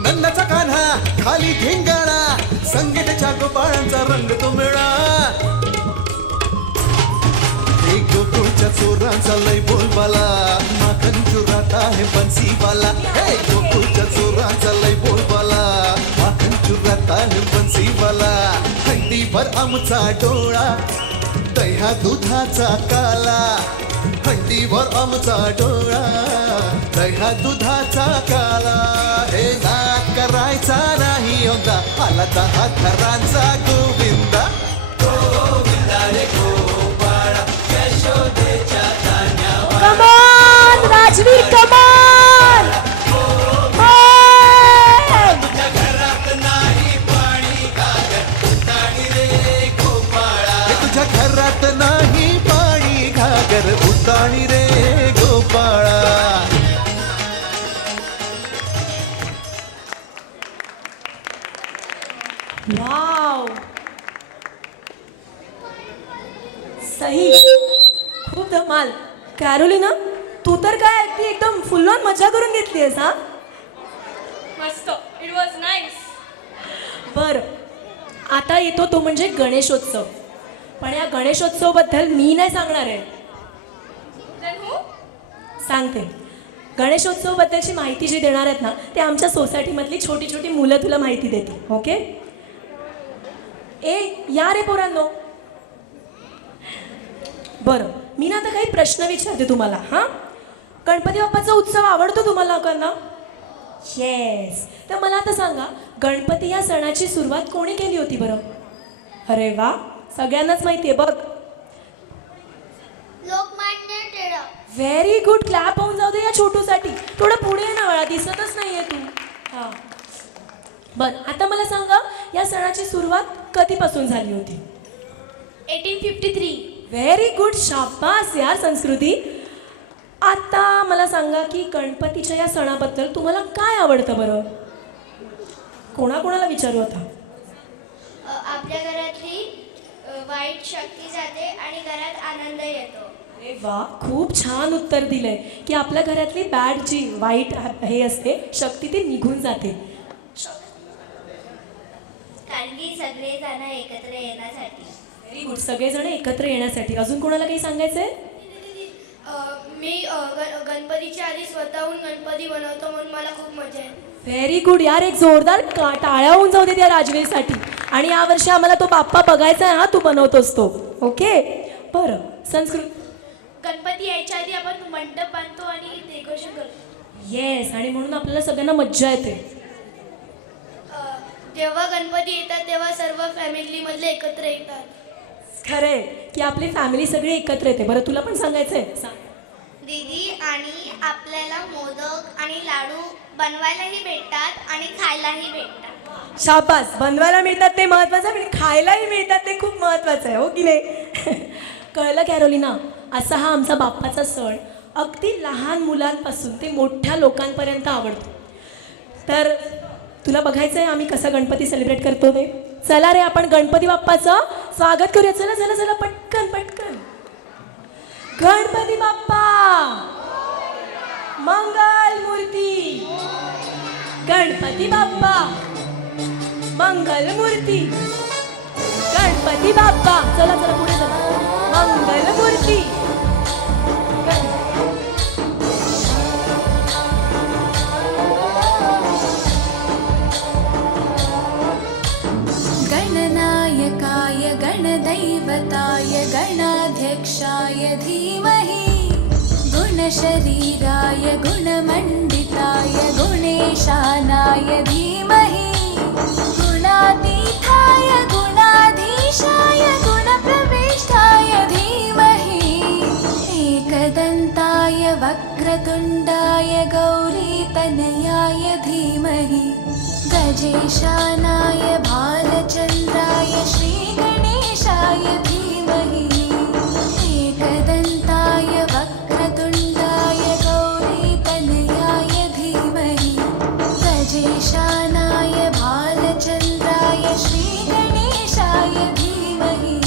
नंदाचा कान्हा खाली धिंगाणा, संगीताच्या गोपाळांचा रंग तो मिळा. एक गोकुळच्या चोरांचा लय बोलबाला, माखन चुरात आहे बन्सीवाला. हे गोकुळच्या चोरांचा लय बोलबाला, माखन चुरात आहे बन्सीवाला. हंडीभर आमचा डोळा, दह्या दुधाचा काला. हंडीवर आमचा डोळा, दह्या दुधाचा काला. हे नाद करायचा नाही औंधा, आला 10 थरांचा गोविंदा. गोविंदा रे गोपाळा यशोदेच्या तान्ह्या बाळा. कमान राजवीर कमान. तुझ्या घरात नाही पाणी घागर उताणी रे गोपाळा. तुझ्या घरात नाही पाणी घागर उताणी रे गोपाळा. वाव, सही, खूप धमाल. कॅरोलिना तू तर काय अगदी एकदम फुल ऑन मजा करून घेतलीयस हा. मस्त. It was nice. बरं आता येतो तो म्हणजे गणेशोत्सव. पण या गणेशोत्सवबद्दल मी नाही सांगणार आहे, देन हू? सांगते. गणेशोत्सवबद्दलची माहिती जी देणार आहेत ना ते आमच्या सोसायटीमधली छोटी छोटी मुलं तुला माहिती देतील. ओके. ए या रे पोरांनो. बरं मी ना आता काही प्रश्न विचारते तुम्हाला. हां, गणपती बाप्पाचा उत्सव आवडतो तुम्हाला लोकांना? येस. तर मला आता सांगा, गणपती या सणाची सुरुवात कोणी केली होती बरं? अरे वा, सगळ्यांनाच माहिती आहे बघ. Lokmanya Tilak. Very good. Clap होऊन जाऊ दे या छोटूसाठी. थोडं पुढे ये ना, वेळा दिसतच नाहीये तू. हां बरं, आता मला सांगा या सणाची सुरुवात कधीपासून झाली होती? 1853. व्हेरी गुड, शाबास यार संस्कृती. आता मला सांगा की गणपतीच्या या सणाबद्दल तुम्हाला काय आवडतं बरं? कोणाकोणाला विचारू आता? आपल्या घरातली वाईट शक्ती जाते आणि घरात आनंद येतो. अरे वा, खूप छान उत्तर दिलंय की आपल्या घरातली बॅड जी वाईट हे असते शक्ती ती निघून जाते. कारण की सगळे जण एकत्र येण्यासाठी. व्हेरी गुड, सगळेजण एकत्र येण्यासाठी. अजून कोणाला काही सांगायचंय? मी गणपतीच्या आधी स्वतःहून गणपती बनवतो म्हणून मला खूप मजा येते. व्हेरी गुड यार, एक जोरदार टाळ्या होऊन जाऊ दे त्या राजवीरसाठी. आणि यावर्षी आम्हाला तो बाप्पा बघायचा आहे. हा, तू बनवतोस तो. ओके, बरं. संस्कृत गणपती यायच्या आधी आपण मंडप बांधतो आणि डेकोरेशन करतो. येस, आणि म्हणून आपल्याला सगळ्यांना मज्जा येते. जेव्हा गणपती येतात तेव्हा सर्व फॅमिलीमधले एकत्र येतात. खरंय की आपली फॅमिली सगळी एकत्र येते. बरं, तुला पण सांगायचंय? सांग. दीदी, आणि आपल्याला मोदक आणि लाडू बनवायलाही भेटतात आणि खायलाही भेटतात. शाबास, बनवायला मिळतात ते महत्वाचं आहे, पण खायलाही मिळतात ते खूप महत्वाचं आहे, हो की नाही? कळलं कॅरोलिना? असा हा आमचा बाप्पाचा सण अगदी लहान मुलांपासून ते मोठ्या लोकांपर्यंत आवडतो. तर तुला बघायचं आहे आम्ही कसा गणपती सेलिब्रेट करतो ते? चला रे, आपण गणपती बाप्पाचं स्वागत करूया. चला चला चला, पटकन पटकन. गणपती बाप्पा मंगल मूर्ती, गणपती बाप्पा मंगल मूर्ती, गणपती बाप्पा. चला चला पुढे चला. मंगल मूर्ती. गणनायकाय गणदैवताय गणाध्यक्षाय धीमहि गुणशरीराय गुणमण्डिताय गुणेशानाय धीमहि गुणातीताय गुणाधीशाय गुणप्रविष्टाय धीमहि एकदन्ताय वक्रतुण्डाय गौरीतनयाय धीमहि गजेशानाय भालचन्द्राय श्रीगणेशाय धीमहि एकदन्ताय वक्रतुण्डाय गौरीतनयाय धीमहि गजेशानाय भालचन्द्राय श्रीगणेशाय धीमहि.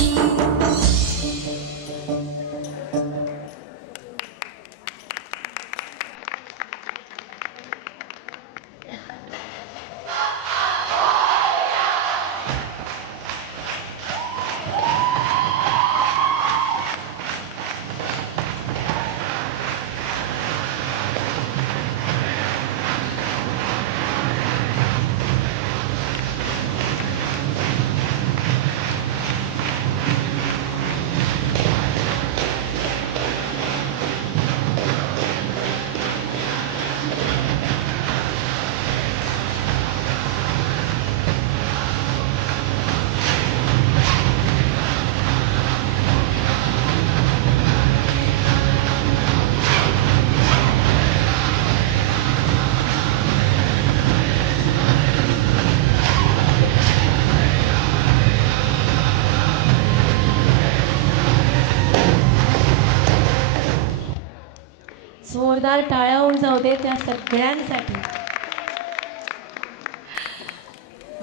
जोरदार टाळ्या होऊन जाऊ दे त्या सगळ्यांसाठी.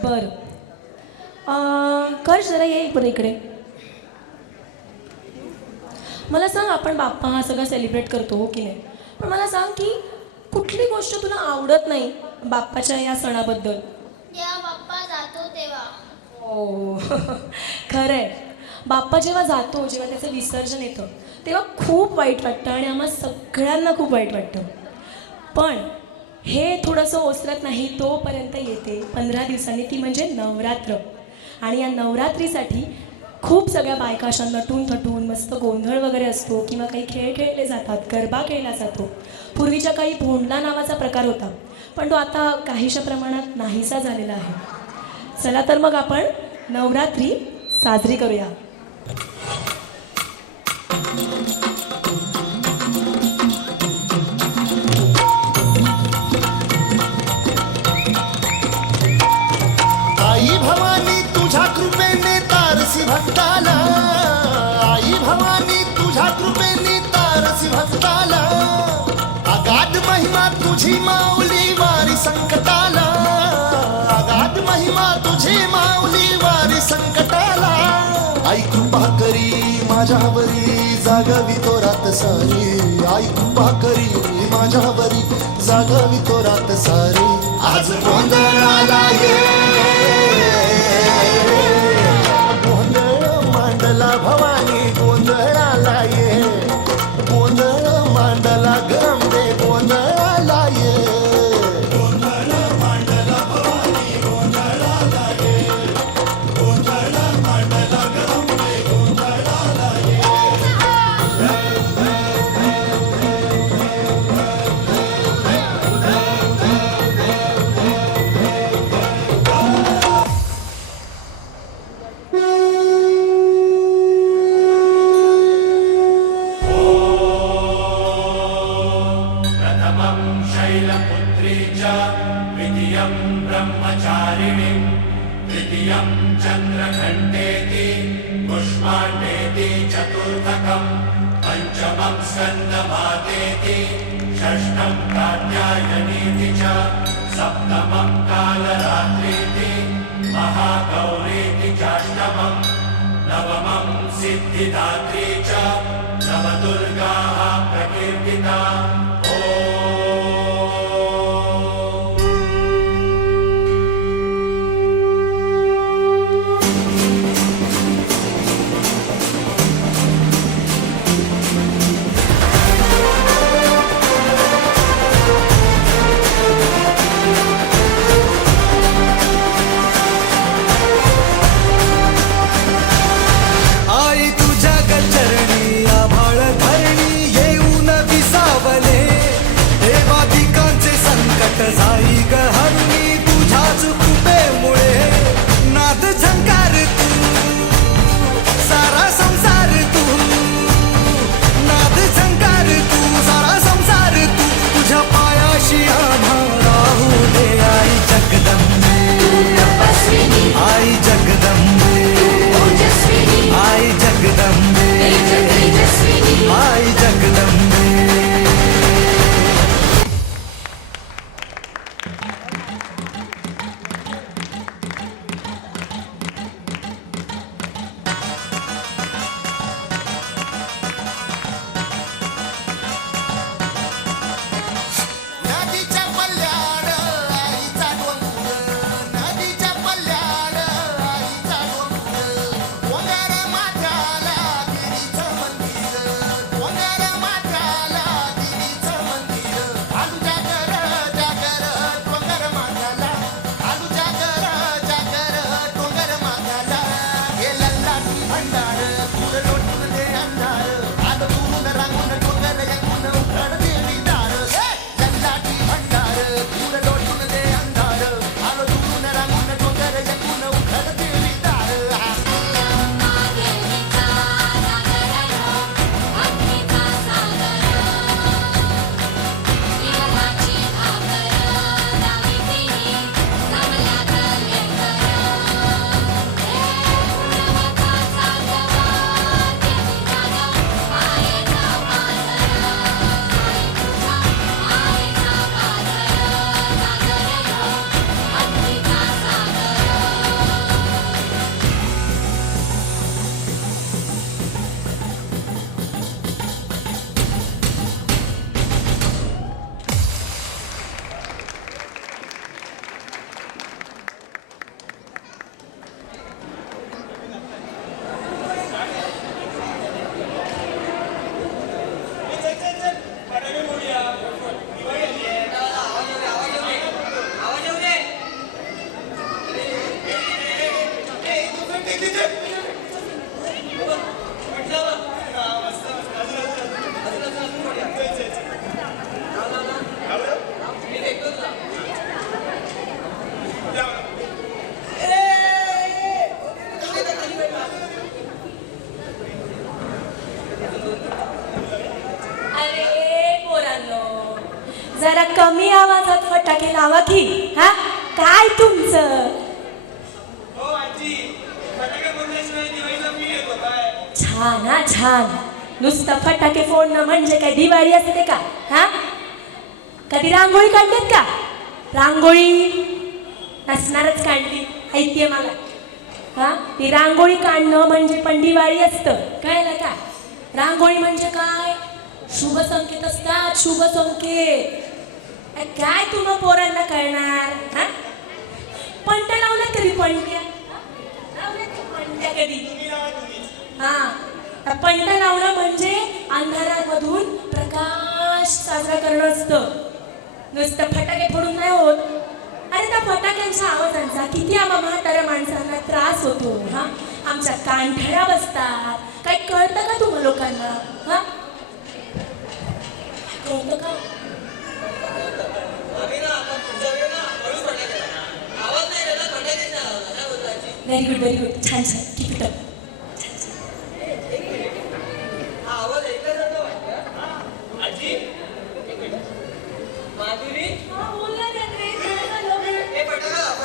बर, कर्ष जरा ये बरं इकडे. मला सांग, आपण बाप्पा हा सगळं सेलिब्रेट करतो, हो की नाही? पण मला सांग की कुठली गोष्ट तुला आवडत नाही बाप्पाच्या या सणाबद्दल? जेव्हा बाप्पा जातो तेव्हा. हो, खरं आहे. बाप्पा जेव्हा जातो, जेव्हा त्याचं विसर्जन येतं तेव्हा खूप वाईट वाटतं आणि आम्हा सगळ्यांना खूप वाईट वाटतं. पण हे थोडंसं ओसरत नाही तोपर्यंत येते 15 दिवसांनी, ती म्हणजे नवरात्र. आणि या नवरात्रीसाठी खूप सगळ्या बायका अशा नटून थटून मस्त गोंधळ वगैरे असतो किंवा काही खेळ खेळले जातात, गरबा खेळला जातो. पूर्वीच्या काळी भोंडला नावाचा प्रकार होता, पण तो आता काहीशा प्रमाणात नाहीसा झालेला आहे. चला तर मग आपण नवरात्री साजरी करूया. अगाध महिमा तुझी माऊली वारी संकटाला, अगाध महिमा तुझी माऊली वारी संकटाला. आई कृपा करी माझ्यावरी जागावी तो रात सारी, आई कृपा करी माझ्यावरी जागावी तो रात सारी. आज गोंधळाला ये, गोंधळ मांडला भवानी गोंधळाला ये, गोंधळ मांडला गंगे गोंधळाला ये. गोंधळ मांडला भवानी गोंधळाला ये, गोंधळ मांडला गंगे गोंधळाला ये. प्रथमं शैलपुत्री च द्वितीयं ब्रह्मचारिणी तृतीयं चन्द्रघण्टेति पुष्पाण्डेति चतुर्थकं पञ्चमं स्कन्दमातेति षष्ठं कात्यायनीति च सप्तमं कालरात्रीति महागौरीति चाष्टमं नवमं सिद्धिदात्री च नवदुर्गाः प्रकीर्तिता. आई तुझ्या गचरणी आभाळ धरणी येऊन विसावले, हे बाधिकांचे संकट जाई गहरणी तुझ्याच कृपेमुळे. नाद झंकार तू सारा संसार तू, नाद झंकार तू सारा संसार तू. तुझ्या पायाशी आम्हा राहू दे आई जगदंबे, आई जगदंबे, आई जगदंबे, आई जगदंबे. नदीच्या पल्ल्याड आईचा डोंगर, नदीच्या पल्ल्याड आईचा डोंगर. डोंगर माथ्याला देवीचं मंदिर, डोंगर माथ्याला देवीचं मंदिर. आलू जागर जागर डोंगर माथ्याला, आलू जागर जागर डोंगर माथ्याला. हे लल्लाटी भंडार तुर लोटून दे अंधार, आलं तुरून रांगून डोंगर एकूण उघड देवी दार. लल्लाटी भंडार तुर लोटून दे अंधार, आलं तुरून रांगून डोंगर एकूण उघड देवी दार. जरा कमी आवाजात फटाके लावा की. हा काय तुमचं? हो आजी, फटाके फोडल्याशिवाय दिवाळीचा फील येतो काय? छान हा छान. नुसतं फटाके फोडणं म्हणजे काय दिवाळी असते का? हा कधी रांगोळी काढलीत का? रांगोळी नसणारच काढली, ऐकते मला. हा, ती रांगोळी काढणं म्हणजे पंडिवाळी असतं, कळलं का? रांगोळी म्हणजे काय? शुभ संकेत असतात, शुभ संकेत. काय तुम्हा पोरांना कळणार? हा, पंट्या लावल्यात कधी? पंट्या लावल्यात का पंट्या कधी? हा, पंट्या लावणं म्हणजे अंधारामधून प्रकाश साजरा करणं असतं, नुसतं फटाके फोडून नाही होत. अरे त्या फटाक्यांच्या आवाजांचा किती आम्हा म्हाताऱ्या माणसांना त्रास होतो. हा, आमच्या कानठळ्या बसतात. काही कळतं का तुम्हा लोकांना? हा, कळतं का? व्हेरी गुड, व्हेरी गुड, छान छान, कीप इट अप. आवाज ऐकला जातो वाटतं. आजी माधुरी हे फटाका लाव.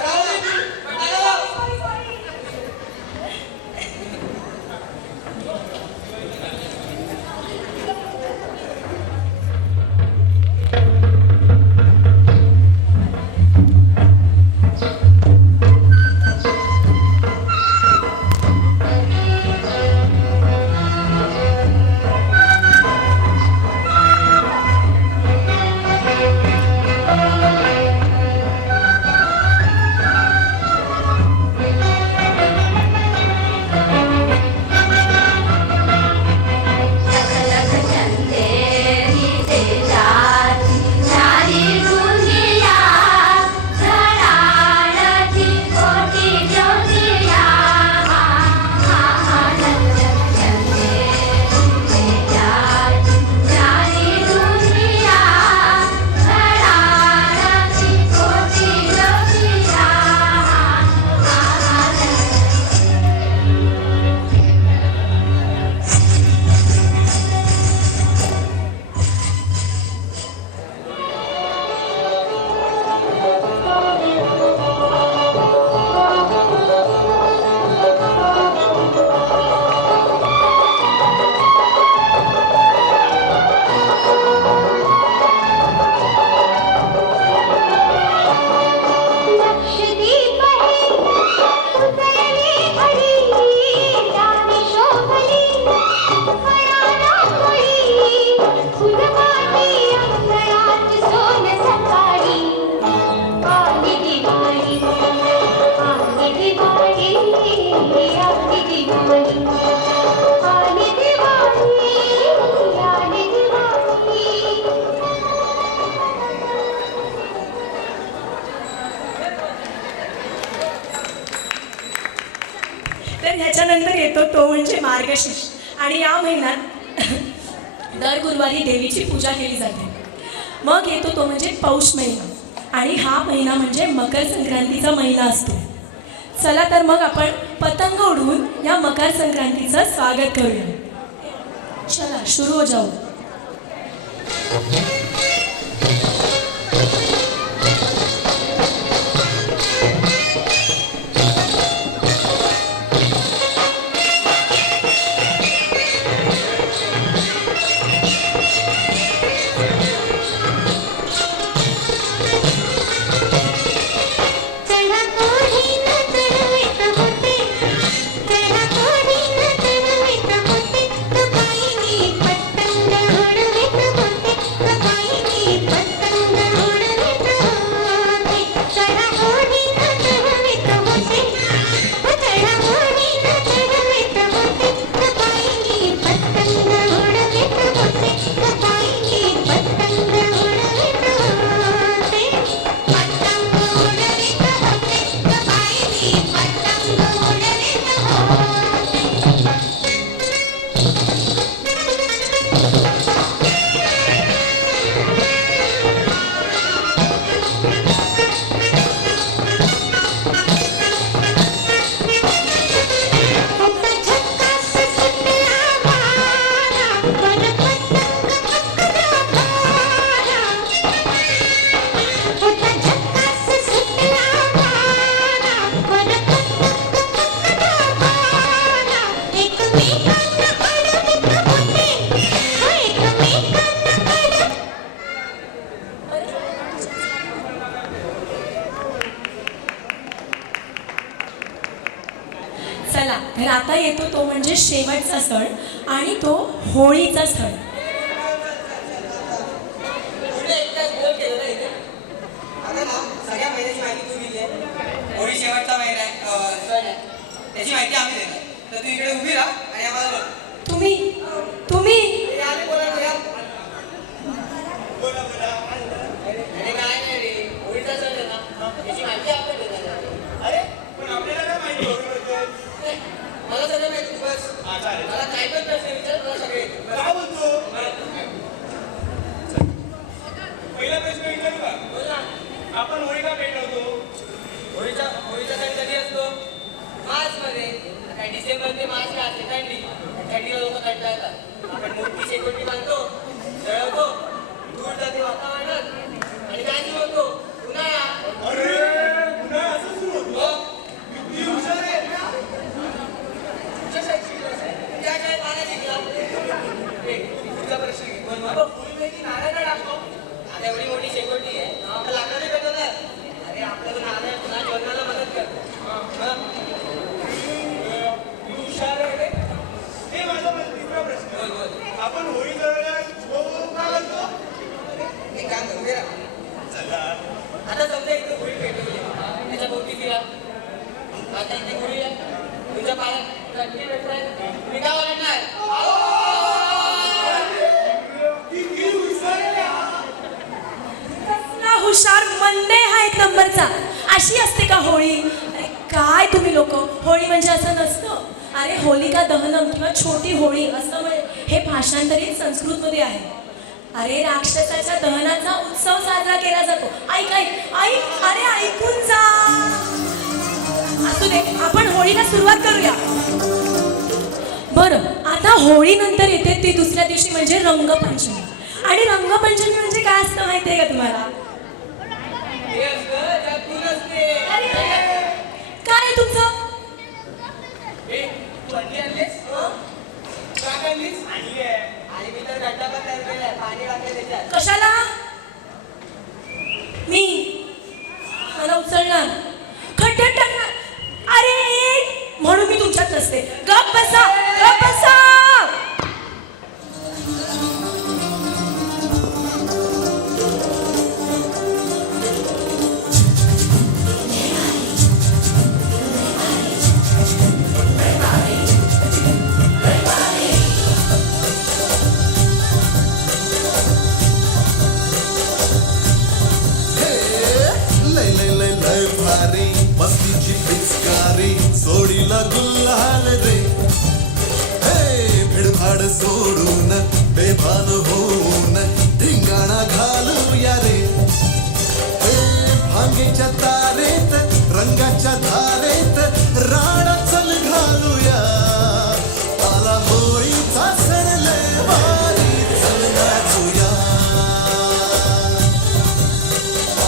तर ह्याच्यानंतर येतो तो म्हणजे मार्गशीर्ष. आणि या महिन्यात दर गुरुवारी देवीची पूजा केली जाते. मग येतो तो म्हणजे पौष महिना. आणि हा महिना म्हणजे मकर संक्रांतीचा महिना असतो. चला तर मग आपण पतंग उडवून या मकर संक्रांतीचं स्वागत करूया. चला सुरू हो जाऊ. पतंग उडवित होते. चला तर आता येतो तो म्हणजे शेवटचा सण आणि तो होळीचा सण. तुला एकटाच बोल केलं ना इथे. आता ना सगळ्या महिन्याची माहिती तू दिली आहे. होळी शेवटचा महिना आहे, सण आहे. त्याची माहिती आम्ही देणार. तर तू इकडे उभी राहा आणि आम्हाला बोल. तुम्ही तुम्ही ए, आम्ही बोला ना, या. बोला बोला. अरे काय नाही रे, होळीचा सण आहे ना, त्याची माहिती आपण देणार आहे. अरे पण आपल्याला काय माहिती होळीबद्दल? मला सगळं माहिती आहे, बस. मला काय पण प्रश्न विचार, मला सगळे येतं. काय बोलतो? पहिला प्रश्न विचारू का? बोल ना. आपण होळी का पेटवतो? होळीचा सण कधी असतो? मार्चमध्ये. आता डिसेंबर ते मार्च असते थंडी. थंडीला लोक कंटाळतात. आपण मोठी शेकोटी बांधतो, जळवतो, दूर जाते वातावरणात आणि काय सुरू होतो? उन्हाळा. अरे उन्हाळा असं सुरू होतो? किती हुशार आहे. त्या शाळेत पाण्या शिकला. पुढचा प्रश्न घे. पूर्वीपैकी नारळ टाकतो. आता एवढी मोठी शेकोटी आहे, आपण लाकडाने पेटवणार. अरे आपल्याला नारळ पुन्हा जेवणाला मदत करतो. हुशार आहे रे. हे माझा तिसरा प्रश्न. आपण होळी जळवल्यावर का घालतो? एक काम करू दे. चला आता समजा इथे होळी पेटवली, त्याच्या भोवती फिरा. आता इथे होळी आहे, तुमच्या पायात लटके पेटवाय, तुम्ही काय ओरडणार? किती हुशार आहे हा. कसला हुशार मंदे हा एक नंबरचा. अशी असते का होळी? अरे काय तुम्ही लोक, होळी म्हणजे असं नसतं. अरे होलिका दहनम किंवा छोटी होळी असं म्हणजे हे भाषांतरित संस्कृतमध्ये आहे. अरे राक्षसाच्या दहनाचा उत्सव साजरा केला जातो. ऐक ऐक ऐक, अरे ऐकून जा. असू दे, आपण होळीला सुरुवात करूया. बरं, आता होळी नंतर येते ती दुसऱ्या दिवशी म्हणजे रंगपंचमी. आणि रंगपंचमी म्हणजे काय असतं माहिती आहे का तुम्हाला? हे असतं त्यात तू नसते. अरे काय आहे तुमचं? ए, तू अंडी आणलीस? का आणलीस? आणली आहे. आणि मी तर गड्डा पण तयार केलाय, पाणी टाकले त्याच्यात. कशाला? मी मला उचलणार, खड्ड्यात टाकणार. अरे म्हणून मी तुमच्यात नसते. गप बसा, गप बसा. लय लय लय लय भारी मस्तीची पिचकारी सोडीला गुल्हाल रे. हे भिडभाड सोडून बेभान होऊन धिंगाणा घालूया रे. हे भांगेच्या तारेत रंगाच्या धारेत राडा चल घालूया. आला होळीचा सण लय भारी चल नाचूया.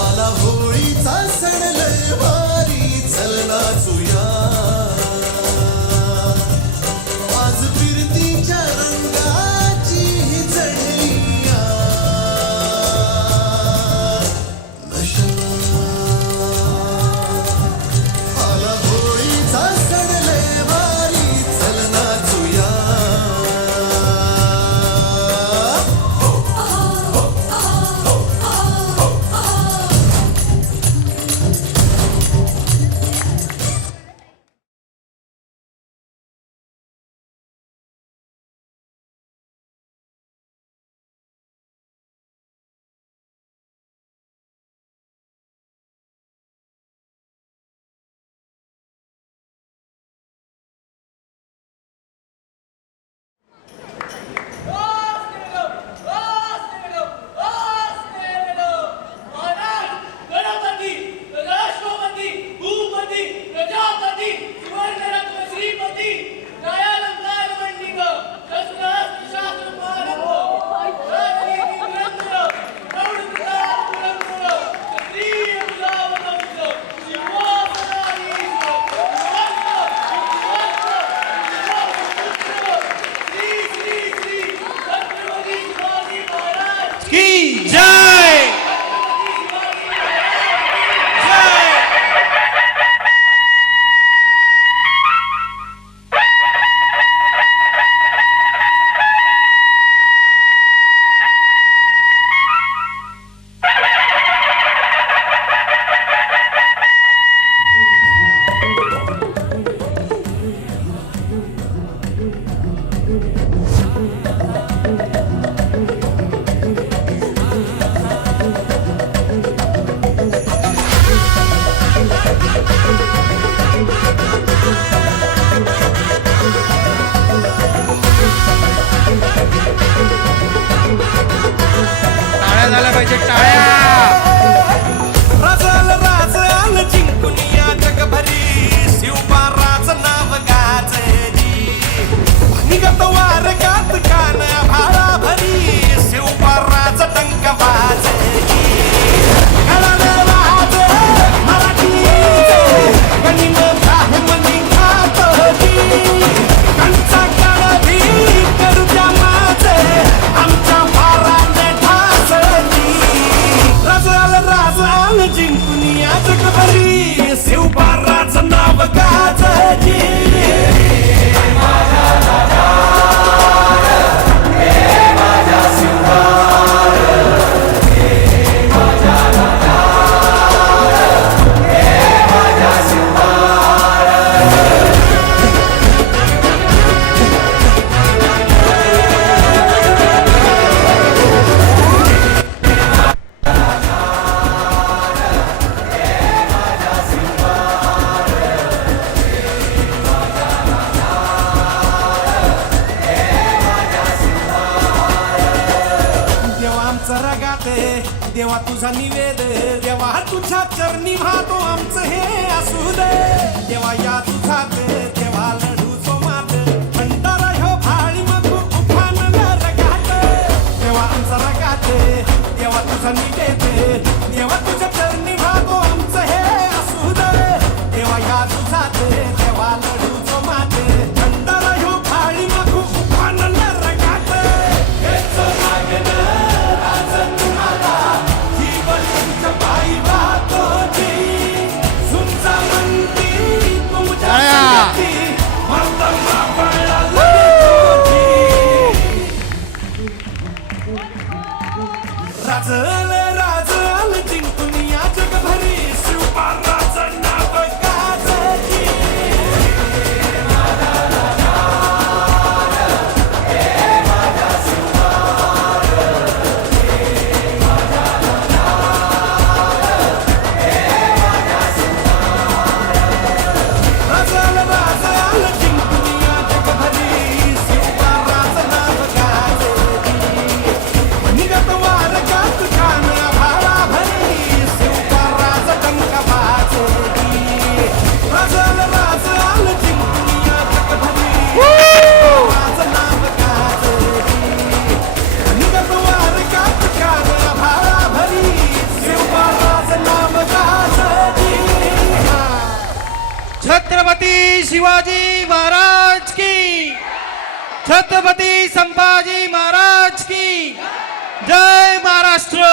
आला होळीचा सण लय भारी चल नाचूया. आज फिरतीच्या रंगाची ही चढलिया. नशा तुझा निवेद देवा तुझ्या चरणी वाहतो आमचं हे असू दे देवा या तुझा देवा लढूचो मात भंडारा ह्यो भाळी मग उफान रगात देवा आमचा रगात देवा तुझा निवेद देवा तुझ्या चरणी वाहतो आमचं हे असू दे देवा या तुझा देवा लढूचो मात भंडारा ह्यो भाळी मग उफान रगात हेच मागणं आज तुम्हाला जीवन तुमच्या पायी वाहतो जी तुमचा म्हणती तुमच्या संगती मर्दमा पळला लगेतो जी राजल जिंकून या जगभरी शिवबाराचं नाव गाजली राजल जिंकून या जगभरी शिवबाराचं नाव गाजली निघत वारकात कान भाळा भरी शिवबाराचं डंक वाजली राजल जिंकून या जगभरी शिवबाराचं नाव गाजली निघत वारकात कान भाळा भरी शिवबाराचं नाव गाजली छत्रपती शिवाजी महाराज की छत्रपती संभाजी महाराज की जय महाराष्ट्र.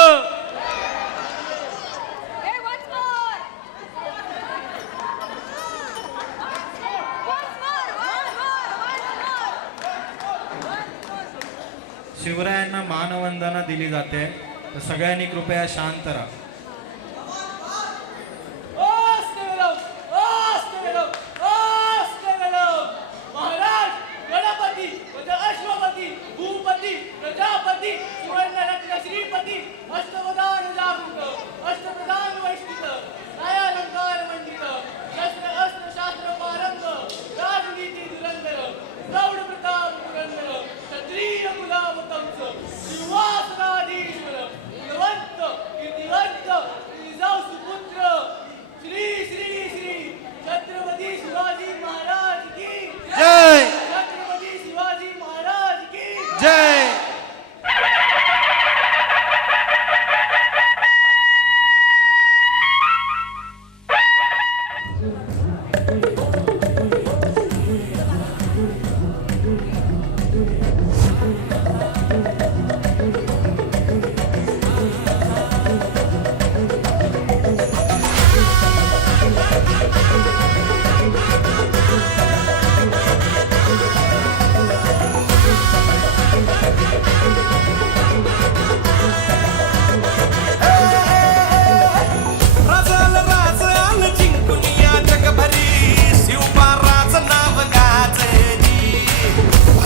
शिवरायांना मानवंदना दिली जाते तर सगळ्यांनी कृपया शांत राहा. महाराज गणपती अश्वपती भूपती प्रजापती सुवर्णरत्न श्रीपती अष्टवदान जागृत अष्टप्रधान वैष्णित न्यायालंकार मंडित शस्त्र अस्त्र शास्त्र पारंग राजनीती धुरंधर प्रौढ प्रताप पुरंदर क्षत्रिय गुलाम कंस सिंहासनाधीश्वर गुणवंत कीर्तिवंत जिजाऊ सुपुत्र श्री श्री श्री छत्रपती शिवाजी महाराज की जय. छत्रपती शिवाजी महाराज की जय. राजल जिंकून या जगभरी शिवबाराचं नाव गाजली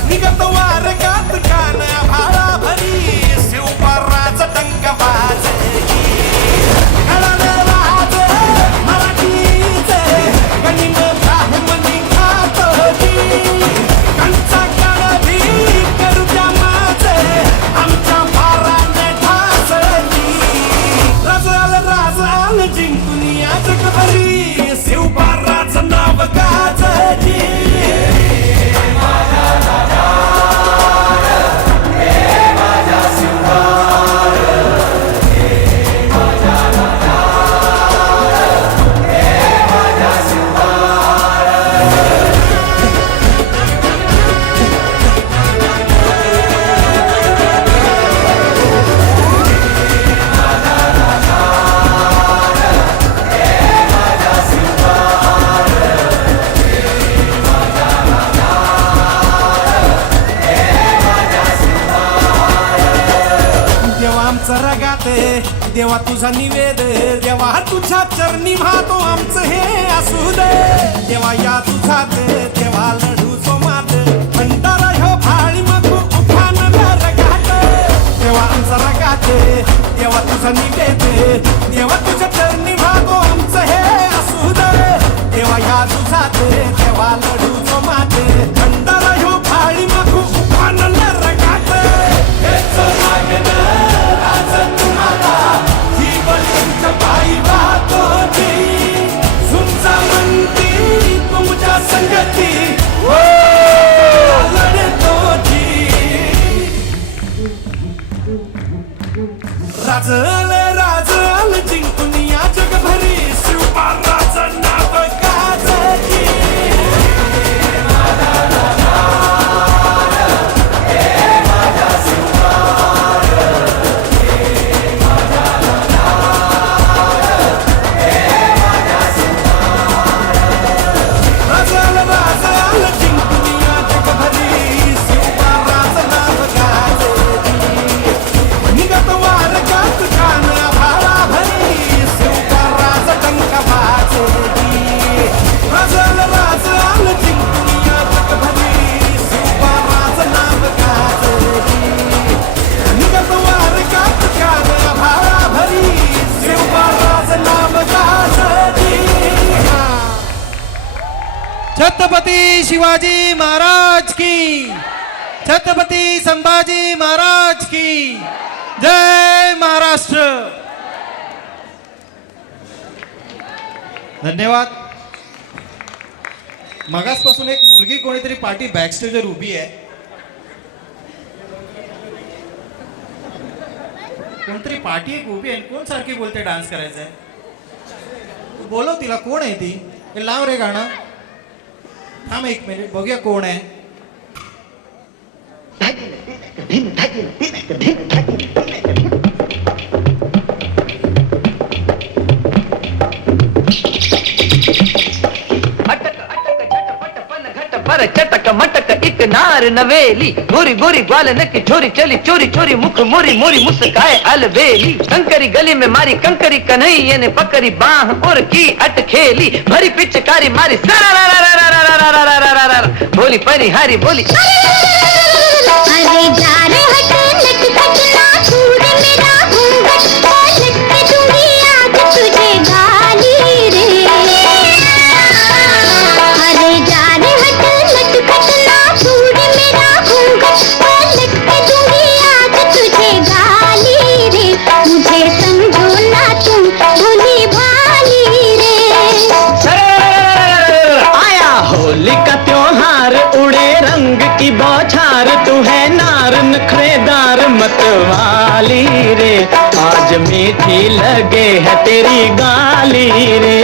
निघत वारकात कान भाळा भरी शिवबाराचं डंक वाजली घडानं राज मराठीचे गणिन ब्राह्मणी खातोजी कंचा काळभी करू द्या माझे आमच्या पाराने ठासली राजल जिंकून या जगभरी शिवबाराचं नाव गाजली देवा आमचा रगात देवा तुझा निवेद देवा तुझ्या चरणी वाहतो आमचं हे असू दे देवा या तुझा देवा लढूचो मात भंडारा ह्यो भाळी मग उफान रगात देवा आमचा रगात देवा तुझा निवेद देवा तुझ्या चरणी वाहतो आमचं हे असू दे देवा या तुझा देवा लढूचो मात भंडारा ह्यो भाळी मग उफान रगात हेच मागणं आज तुम्हाला शिवबाराचं नाव गाजली. राजाल राजाल जिंकूया जगभरी, शिवबाराचं नाव गाजली. निघत वारगात कान भाराभरी, शिवबाराचं डंक वाजली. राजाल राजाल जिंकूया जगभरी, शिवबाराचं नाव गाजली. निघत वारगात कान भाराभरी, शिवबाराचं नाव गाजली. छत्रपती शिवाजी महाराज की, छत्रपती संभाजी महाराज की जय महाराष्ट्र. धन्यवाद. मगासपासून एक मुलगी कोणीतरी पार्टी बॅकस्टेजवर उभी आहे. कोणतरी पार्टी एक उभी आहे, कोण सारखी बोलते डान्स करायचा आहे. बोलव तिला, कोण आहे ती. हे लाव रे गाणं. थांब एक मिनिट, बघूया कोण आहे. पर चटक मटक एक नार नवेली, गोरी गोरी ग्वाल नकी छोरी चली चोरी चोरी, मुख मोरी मोरी मुस्काए अलबेली. कंकरी गली में मारी कंकरी कन्हैया ने पकड़ी बाह और की अट खेली. भरी पिचकारी मारी बोली परिहारी बोली, अरे जा रे हट नटखट ना छूट मेरा घूंघट, लट के दूंगी आज तुझे गाली रे. अरे जा रे हट नटखट ना छूट मेरा घूंघट, लट के दूंगी आज तुझे गाली रे. मुझे समझो ना तुम भोली भाली रे. आया होली का त्योहार, उड़े रंग की बौछार, तू है नार नखरेदार मतवाली रे. आज मीठी लगे है तेरी गाली रे.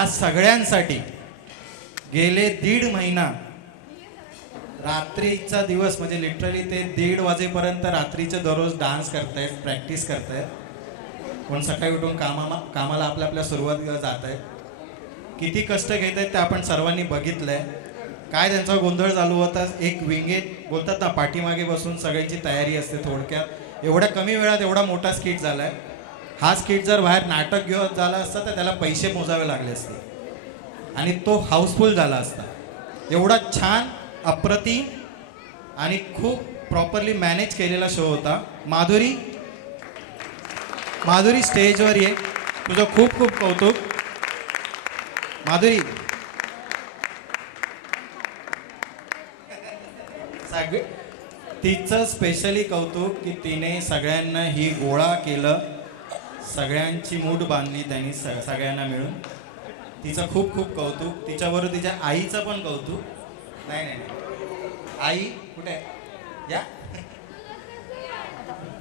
ह्या सगळ्यांसाठी गेले 1.5 महिना रात्रीचा दिवस म्हणजे लिटरली ते 1:30 वाजेपर्यंत रात्रीचे दररोज डान्स करतायत, प्रॅक्टिस करतायत. कोण सकाळी उठून कामाला आपल्या सुरुवातीला जात आहेत. किती कष्ट घेत आहेत ते आपण सर्वांनी बघितलंय. काय त्यांचा गोंधळ चालू होता. एक विंगेत बोलतात ना, पाठीमागे बसून सगळ्यांची तयारी असते. थोडक्यात एवढ्या कमी वेळात एवढा मोठा स्किट झालाय. हा स्किट जर बाहेर नाटक घेऊन झाला असता तर त्याला पैसे मोजावे लागले असते आणि तो हाऊसफुल झाला असता. एवढा छान, अप्रतिम आणि खूप प्रॉपरली मॅनेज केलेला शो होता. माधुरी स्टेजवर ये. तुझं खूप खूप कौतुक. माधुरी, तिचं स्पेशली कौतुक की तिने सगळ्यांना ही गोळा केलं, सगळ्यांची मूठ बांधली त्यांनी सगळ्यांना मिळून. तिचं खूप खूप कौतुक. तिच्याबरोबर तिच्या आईचं पण कौतुक. नाही, आई कुठे आहे? या.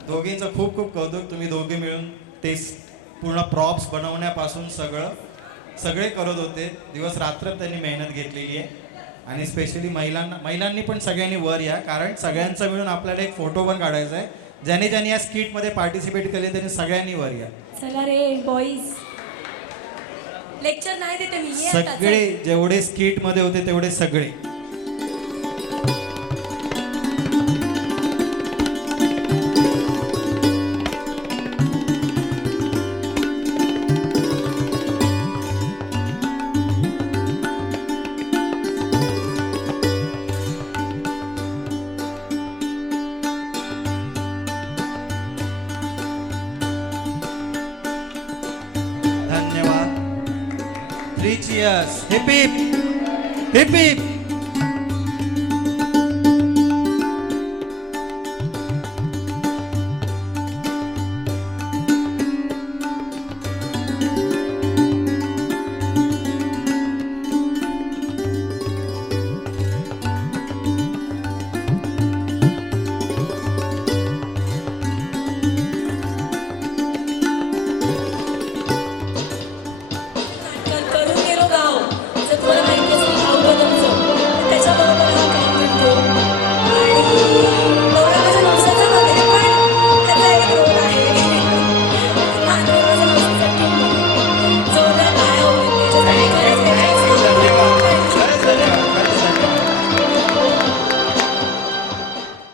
दोघींचं खूप खूप कौतुक. तुम्ही दोघे मिळून ते पूर्ण प्रॉप्स बनवण्यापासून सगळे करत होते. दिवस रात्र त्यांनी मेहनत घेतलेली आहे. आणि स्पेशली महिलांनी पण सगळ्यांनी वर या, कारण सगळ्यांचं मिळून आपल्याला एक फोटो पण काढायचा आहे. ज्यांनी या स्किटमध्ये पार्टिसिपेट केले त्यांनी सगळ्यांनी वर या. चला रे बॉईज, लेक्चर नाही देते मी. ये आता, सगळे जेवढे स्किटमध्ये होते तेवढे सगळे. धन्यवाद. 3 cheers. Hip hip. Hip hip.